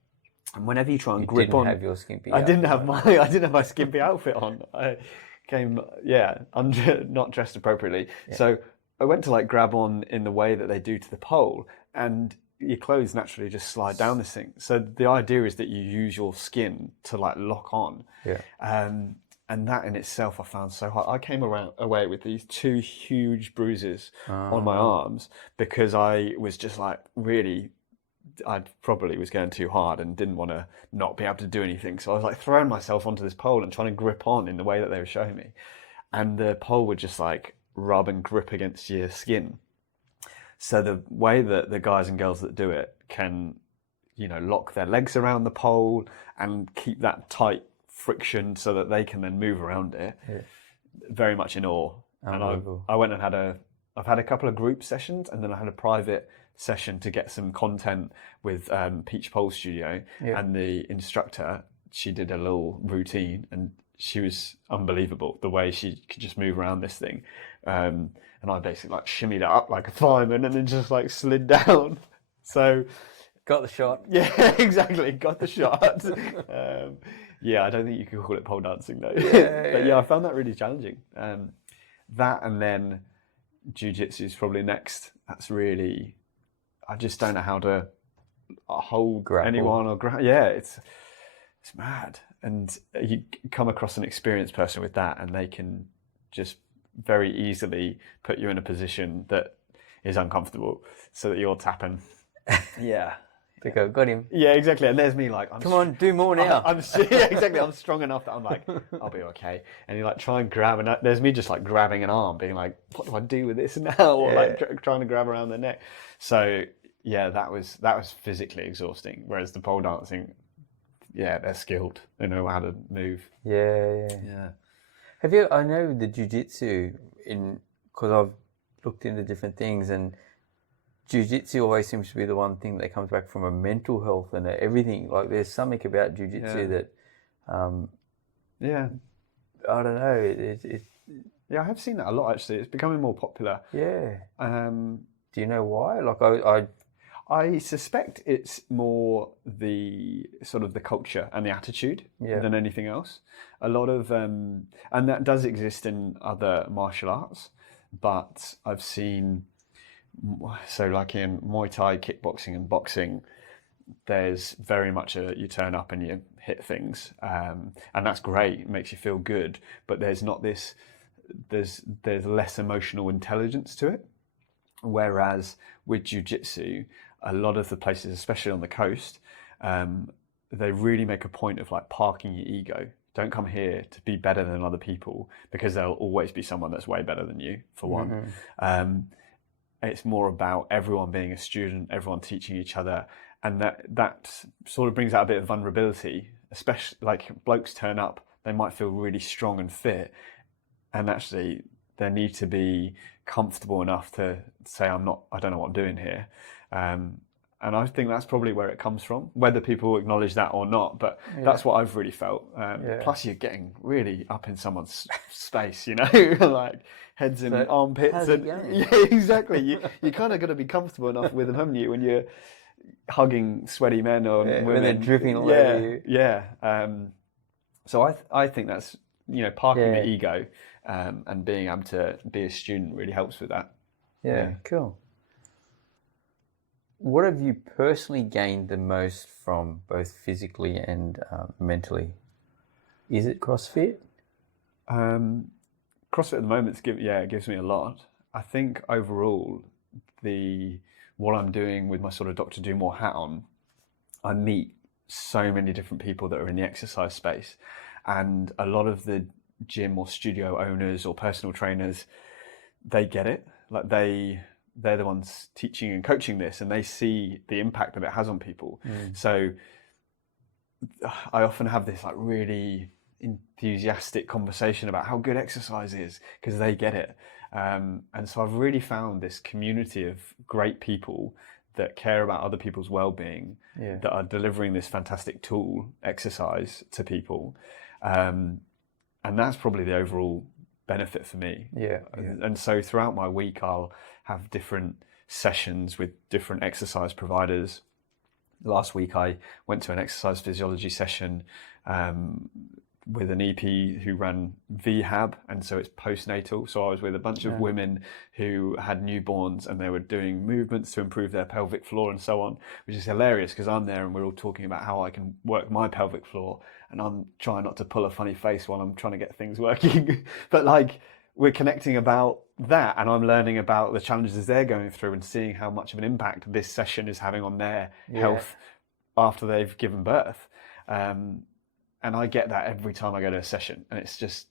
and whenever you try and grip on, have your skimpy I didn't have my skimpy outfit on. I came not dressed appropriately. So I went to like grab on in the way that they do to the pole, and your clothes naturally just slide down this thing. So the idea is that you use your skin to like lock on. And that in itself I found so hard. I came away with these 2 huge bruises on my arms because I was just like I probably was going too hard and didn't want to not be able to do anything. So I was like throwing myself onto this pole and trying to grip on in the way that they were showing me. And the pole would just like rub and grip against your skin. So the way that the guys and girls that do it can, lock their legs around the pole and keep that tight friction so that they can then move around it. Very much in awe. And I went and I've had a couple of group sessions, and then I had a private session to get some content with Peach Pole Studio, and the instructor, she did a little routine, and she was unbelievable the way she could just move around this thing. And I basically like shimmied it up like a fireman and then just like slid down. So got the shot. Yeah, exactly. Got the shot. I don't think you could call it pole dancing though. But I found that really challenging. That, and then jiu-jitsu is probably next. That's really, I just don't know how to hold anyone or it's mad. And you come across an experienced person with that, and they can just very easily put you in a position that is uncomfortable, so that you're tapping. They go, got him. Yeah, exactly. And there's me like, come on, do more now. Exactly. I'm strong enough that I'm like, I'll be okay. And you like try and grab, and there's me just like grabbing an arm, being like, what do I do with this now? Or like trying to grab around the neck. So that was physically exhausting. Whereas the pole dancing, they're skilled. They know how to move. Yeah. Have you? I know the jiu-jitsu because I've looked into different things, and jiu-jitsu always seems to be the one thing that comes back from a mental health and everything. Like there's something about jiu-jitsu that, I don't know. I have seen that a lot actually. It's becoming more popular. Do you know why? Like I suspect it's more the sort of the culture and the attitude than anything else. A lot of, and that does exist in other martial arts, but I've seen, so like in Muay Thai, kickboxing and boxing, there's very much you turn up and you hit things, and that's great. It makes you feel good, but there's not this. There's less emotional intelligence to it. Whereas with jiu-jitsu, a lot of the places, especially on the coast, they really make a point of like parking your ego. Don't come here to be better than other people, because there'll always be someone that's way better than you, for one. It's more about everyone being a student, everyone teaching each other, and that sort of brings out a bit of vulnerability. Especially like blokes turn up, they might feel really strong and fit, and actually they need to be comfortable enough to say, I don't know what I'm doing here. And I think that's probably where it comes from, whether people acknowledge that or not. But that's what I've really felt. Plus, you're getting really up in someone's space, you know, like heads in armpits. How's And, it going? yeah, exactly. You kind of got to be comfortable enough with them, haven't you, when you're hugging sweaty men or women. When they're dripping all over you. Yeah. So I think that's, you know, parking the ego and being able to be a student really helps with that. Yeah, cool. What have you personally gained the most from both physically and mentally? Is it CrossFit? CrossFit at the moment, it gives me a lot. I think overall, what I'm doing with my sort of Dr. Do More hat on, I meet so many different people that are in the exercise space, and a lot of the gym or studio owners or personal trainers, they get it. Like they're the ones teaching and coaching this, and they see the impact that it has on people. So I often have this like really enthusiastic conversation about how good exercise is, because they get it. And so I've really found this community of great people that care about other people's well-being, that are delivering this fantastic tool, exercise, to people. And that's probably the overall benefit for me. And so throughout my week, I'll have different sessions with different exercise providers. Last week, I went to an exercise physiology session with an EP who ran VHAB, and so it's postnatal. So I was with a bunch of women who had newborns, and they were doing movements to improve their pelvic floor and so on, which is hilarious because I'm there and we're all talking about how I can work my pelvic floor, and I'm trying not to pull a funny face while I'm trying to get things working. But like, we're connecting about that, and I'm learning about the challenges they're going through and seeing how much of an impact this session is having on their health after they've given birth. And I get that every time I go to a session, and it's just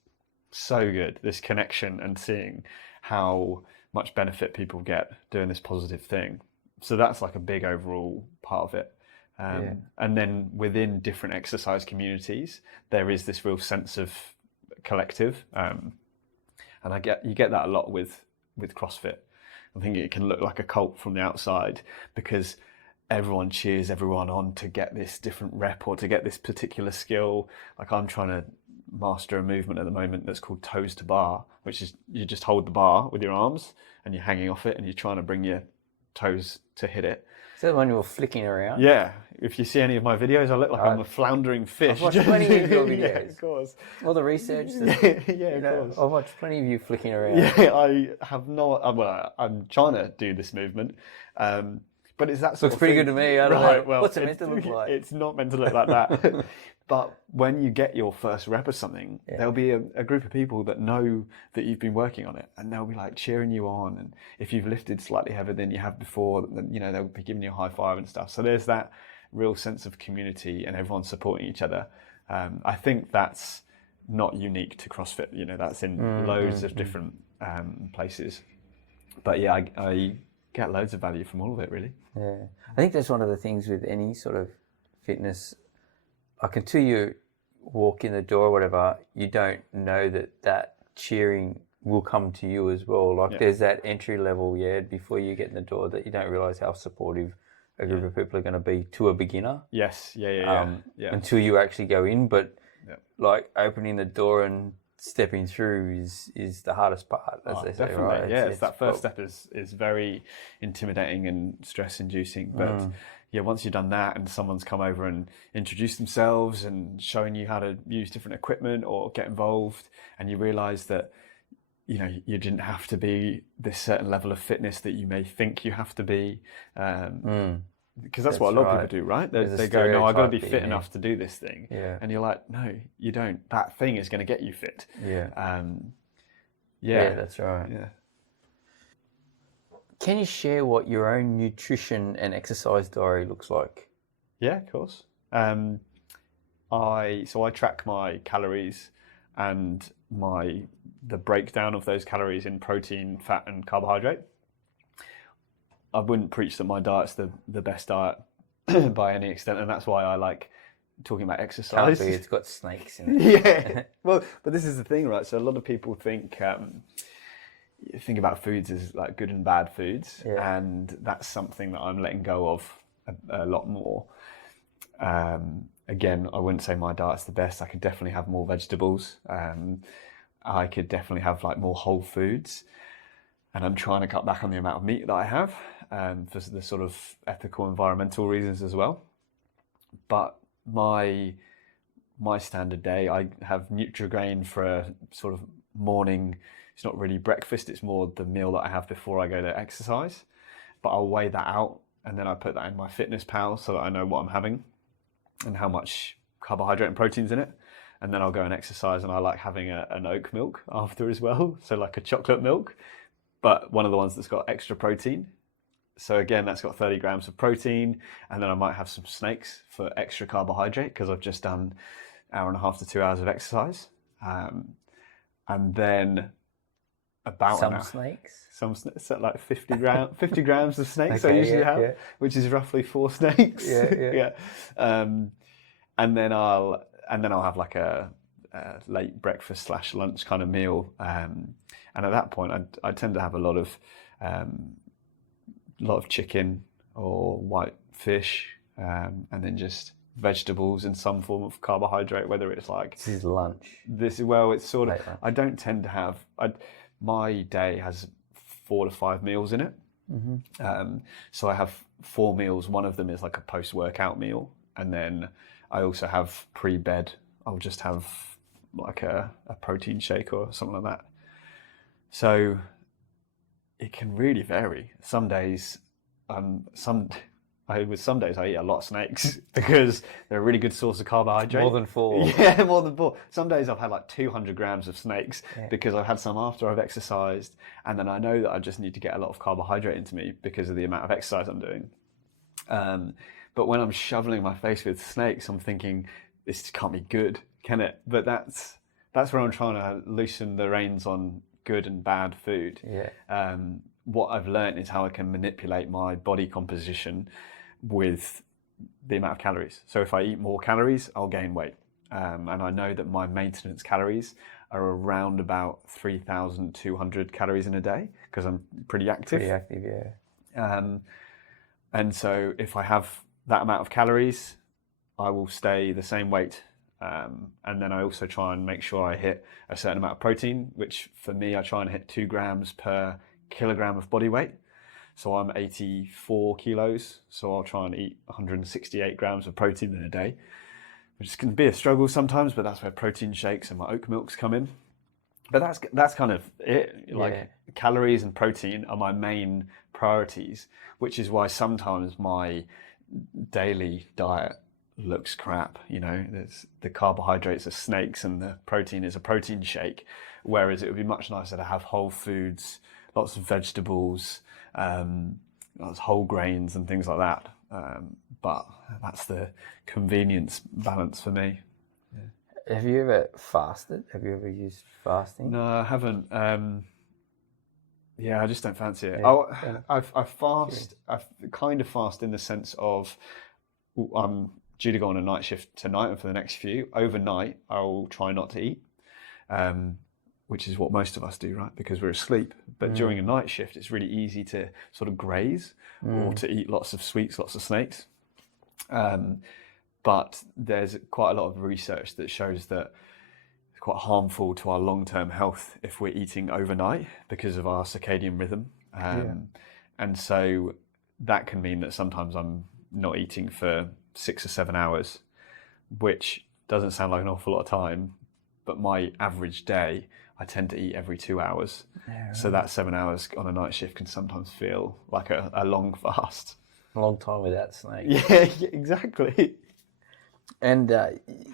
so good, this connection and seeing how much benefit people get doing this positive thing. So that's like a big overall part of it. And then within different exercise communities, there is this real sense of collective. And you get that a lot with CrossFit. I think it can look like a cult from the outside, because everyone cheers everyone on to get this different rep or to get this particular skill. Like, I'm trying to master a movement at the moment that's called toes to bar, which is you just hold the bar with your arms and you're hanging off it and you're trying to bring your toes to hit it. Is that when you were flicking around? Yeah. If you see any of my videos, I look like I'm a floundering fish. I've watched plenty of your videos. Yeah, of course. All the research. Of course. I've watched plenty of you flicking around. Yeah, I have not. Well, I'm trying to do this movement. But it's that sort Looks of pretty thing. good to me. I don't know. Well, What's it meant to look like? It's not meant to look like that. But when you get your first rep of something, there'll be a group of people that know that you've been working on it, and they'll be like cheering you on. And if you've lifted slightly heavier than you have before, then, you know, they'll be giving you a high five and stuff. So there's that real sense of community and everyone supporting each other. I think that's not unique to CrossFit. You know, that's in loads of different places. But yeah, I get loads of value from all of it, really. Yeah, I think that's one of the things with any sort of fitness. Like, until you walk in the door or whatever, you don't know that cheering will come to you as well. Like, there's that entry level, before you get in the door, that you don't realise how supportive a group of people are going to be to a beginner. Yes, Until you actually go in, but like opening the door and stepping through is the hardest part, as they say, definitely. right? It's that first step is very intimidating and stress inducing, but once you've done that and someone's come over and introduced themselves and showing you how to use different equipment or get involved, and you realize that, you know, you didn't have to be this certain level of fitness that you may think you have to be, because that's what a lot of people do, right? They go, no, I've got to be fit enough to do this thing. Yeah. And you're like, no, you don't. That thing is going to get you fit. Yeah. Yeah, that's right. Yeah. Can you share what your own nutrition and exercise diary looks like? Yeah, of course. I track my calories and the breakdown of those calories in protein, fat, and carbohydrate. I wouldn't preach that my diet's the best diet by any extent, and that's why I like talking about exercise. Can't be, it's got snakes in it. Yeah. Well, but this is the thing, right? So a lot of people think about foods as like good and bad foods, and that's something that I'm letting go of a lot more. Again, I wouldn't say my diet's the best. I could definitely have more vegetables. I could definitely have like more whole foods, and I'm trying to cut back on the amount of meat that I have for the sort of ethical, environmental reasons as well. But my standard day, I have Nutrigrain for a sort of morning. It's not really breakfast, it's more the meal that I have before I go to exercise. But I'll weigh that out and then I put that in my Fitness Pal so that I know what I'm having and how much carbohydrate and protein's in it. And then I'll go and exercise, and I like having an oat milk after as well. So like a chocolate milk, but one of the ones that's got extra protein. So again, that's got 30 grams of protein. And then I might have some snakes for extra carbohydrate because I've just done 1.5 to 2 hours of exercise. And then about snakes? Some snakes, like 50 grams of snakes I usually have, which is roughly 4 snakes. Yeah. And then I'll have like a late breakfast / lunch kind of meal. And at that point, I tend to have a lot of chicken or white fish, and then just vegetables and some form of carbohydrate, whether it's like... This is lunch. It's sort of... I don't tend to have... my day has 4 to 5 meals in it. Mm-hmm. So I have 4 meals. One of them is like a post-workout meal. And then I also have pre-bed. I'll just have like a protein shake or something like that. So it can really vary. Some days, some days I eat a lot of snakes because they're a really good source of carbohydrate. More than 4. Yeah, more than 4. Some days I've had like 200 grams of snakes because I've had some after I've exercised, and then I know that I just need to get a lot of carbohydrate into me because of the amount of exercise I'm doing. But when I'm shoveling my face with snakes, I'm thinking, this can't be good, can it? But that's where I'm trying to loosen the reins on good and bad food. Yeah. What I've learned is how I can manipulate my body composition with the amount of calories. So if I eat more calories, I'll gain weight. And I know that my maintenance calories are around about 3,200 calories in a day because I'm pretty active. Yeah. And so if I have that amount of calories, I will stay the same weight. And then I also try and make sure I hit a certain amount of protein, which for me, I try and hit 2 grams per kilogram of body weight. So I'm 84 kilos, so I'll try and eat 168 grams of protein in a day, which can be a struggle sometimes, but that's where protein shakes and my oat milks come in. But that's kind of it. Like calories and protein are my main priorities, which is why sometimes my daily diet looks crap. You know, the carbohydrates are snakes and the protein is a protein shake, whereas it would be much nicer to have whole foods, lots of vegetables, lots of whole grains and things like that. But that's the convenience balance for me. Yeah. Have you ever fasted? Have you ever used fasting? No, I haven't. I just don't fancy it. Yeah. I fast. I kind of fast in the sense of I'm due to go on a night shift tonight and for the next few. Overnight, I'll try not to eat. Which is what most of us do, right? Because we're asleep. But during a night shift, it's really easy to sort of graze or to eat lots of sweets, lots of snakes. But there's quite a lot of research that shows that it's quite harmful to our long-term health if we're eating overnight because of our circadian rhythm. And so that can mean that sometimes I'm not eating for 6 or 7 hours, which doesn't sound like an awful lot of time, but my average day, I tend to eat every 2 hours. Yeah, right. So that 7 hours on a night shift can sometimes feel like a long fast. A long time without snake. Yeah, exactly. And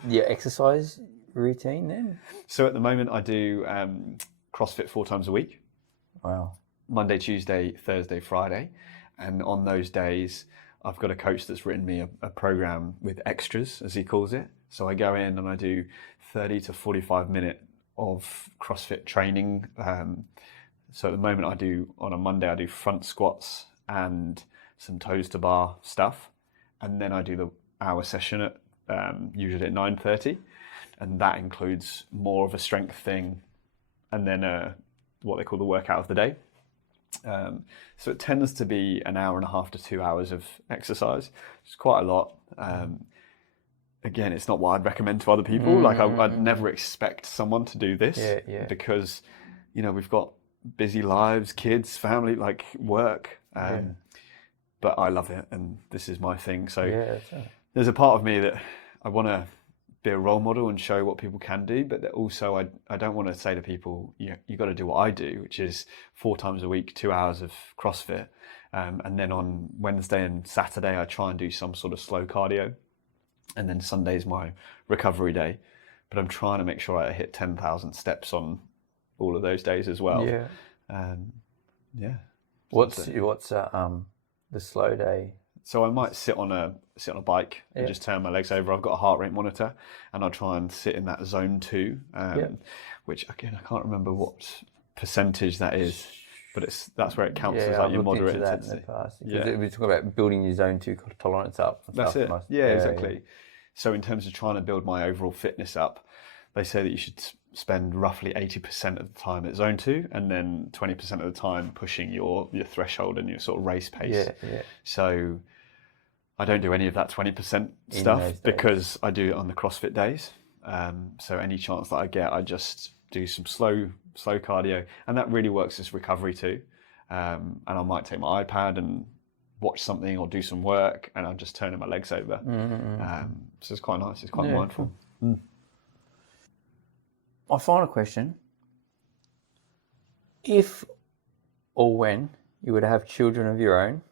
your exercise routine then? So at the moment I do CrossFit 4 times a week. Wow. Monday, Tuesday, Thursday, Friday. And on those days, I've got a coach that's written me a program with extras, as he calls it. So I go in and I do 30 to 45 minutes of CrossFit training. So at the moment on a Monday, I do front squats and some toes to bar stuff. And then I do the hour session at usually at 9:30. And that includes more of a strength thing and then what they call the workout of the day. So it tends to be an hour and a half to 2 hours of exercise. It's quite a lot. Again, it's not what I'd recommend to other people. I'd never expect someone to do this because, we've got busy lives, kids, family, like work. But I love it, and this is my thing. So there's a part of me that I want to be a role model and show what people can do, but that also I don't want to say to people, you got to do what I do, which is 4 times a week, 2 hours of CrossFit. And then on Wednesday and Saturday, I try and do some sort of slow cardio. And then Sunday's my recovery day. But I'm trying to make sure I hit 10,000 steps on all of those days as well. Yeah. What's the slow day? So I might sit on a bike and just turn my legs over. I've got a heart rate monitor, and I'll try and sit in that zone 2, which again I can't remember what percentage that is, but that's where it counts as like your moderate intensity. We're talking about building your zone 2 tolerance up. That's it. Yeah, exactly. So in terms of trying to build my overall fitness up, they say that you should spend roughly 80% of the time at zone 2 and then 20% of the time pushing your threshold and your sort of race pace. So I don't do any of that 20% stuff because I do it on the CrossFit days. So any chance that I get, I just do some slow cardio, and that really works as recovery too. And I might take my iPad and watch something or do some work, and I'm just turning my legs over. So it's quite nice. It's quite mindful. Cool. My final question: if or when you were to have children of your own,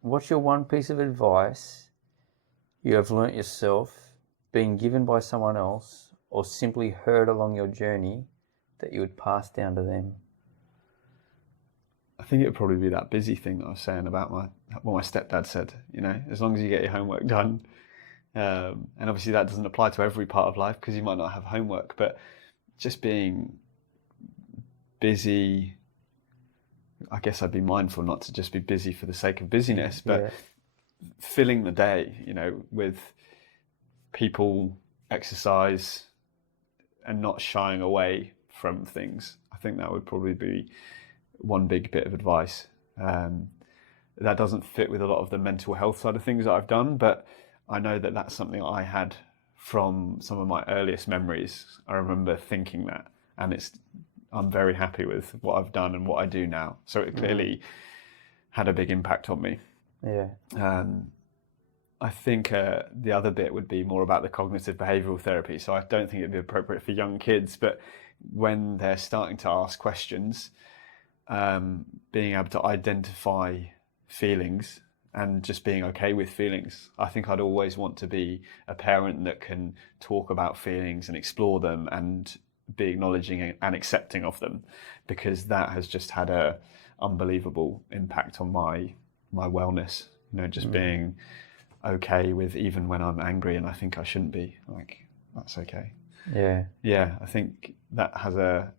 what's your one piece of advice you have learnt yourself, been given by someone else, or simply heard along your journey that you would pass down to them? I think it would probably be that busy thing that I was saying about what my stepdad said. As long as you get your homework done, and obviously that doesn't apply to every part of life because you might not have homework, but just being busy. I guess I'd be mindful not to just be busy for the sake of busyness, but filling the day, with people, exercise, and not shying away from things. I think that would probably be one big bit of advice. That doesn't fit with a lot of the mental health side of things that I've done, but I know that that's something I had from some of my earliest memories. I remember thinking that, and I'm very happy with what I've done and what I do now. So it clearly had a big impact on me. I think the other bit would be more about the cognitive behavioural therapy. So I don't think it'd be appropriate for young kids, but when they're starting to ask questions, being able to identify feelings and just being okay with feelings. I think I'd always want to be a parent that can talk about feelings and explore them and be acknowledging and accepting of them, because that has just had a unbelievable impact on my wellness. Just being okay with even when I'm angry and I think I shouldn't be, that's okay. I think that has a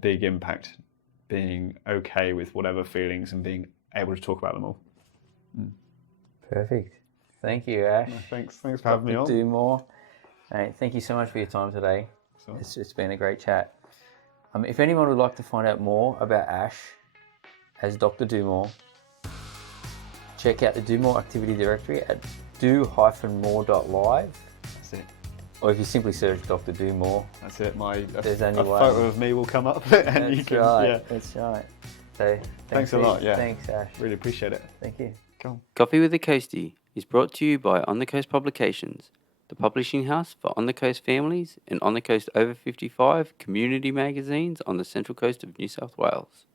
big impact, being okay with whatever feelings and being able to talk about them all. Perfect. Thank you, Ash. No, thanks for having me on. Do more. Thank you so much for your time today. It's been a great chat. If anyone would like to find out more about Ash as Dr. Do-More, check out the Do-More activity directory at do-more.live. That's it. Or if you simply search Dr. Do-More. That's it. A photo of me will come up and you can... Right. Yeah. That's right. So, thanks a lot. Yeah. Thanks, Ash. Really appreciate it. Thank you. Cool. Coffee with the Coastie is brought to you by On the Coast Publications, the publishing house for On the Coast families and On the Coast over 55 community magazines on the central coast of New South Wales.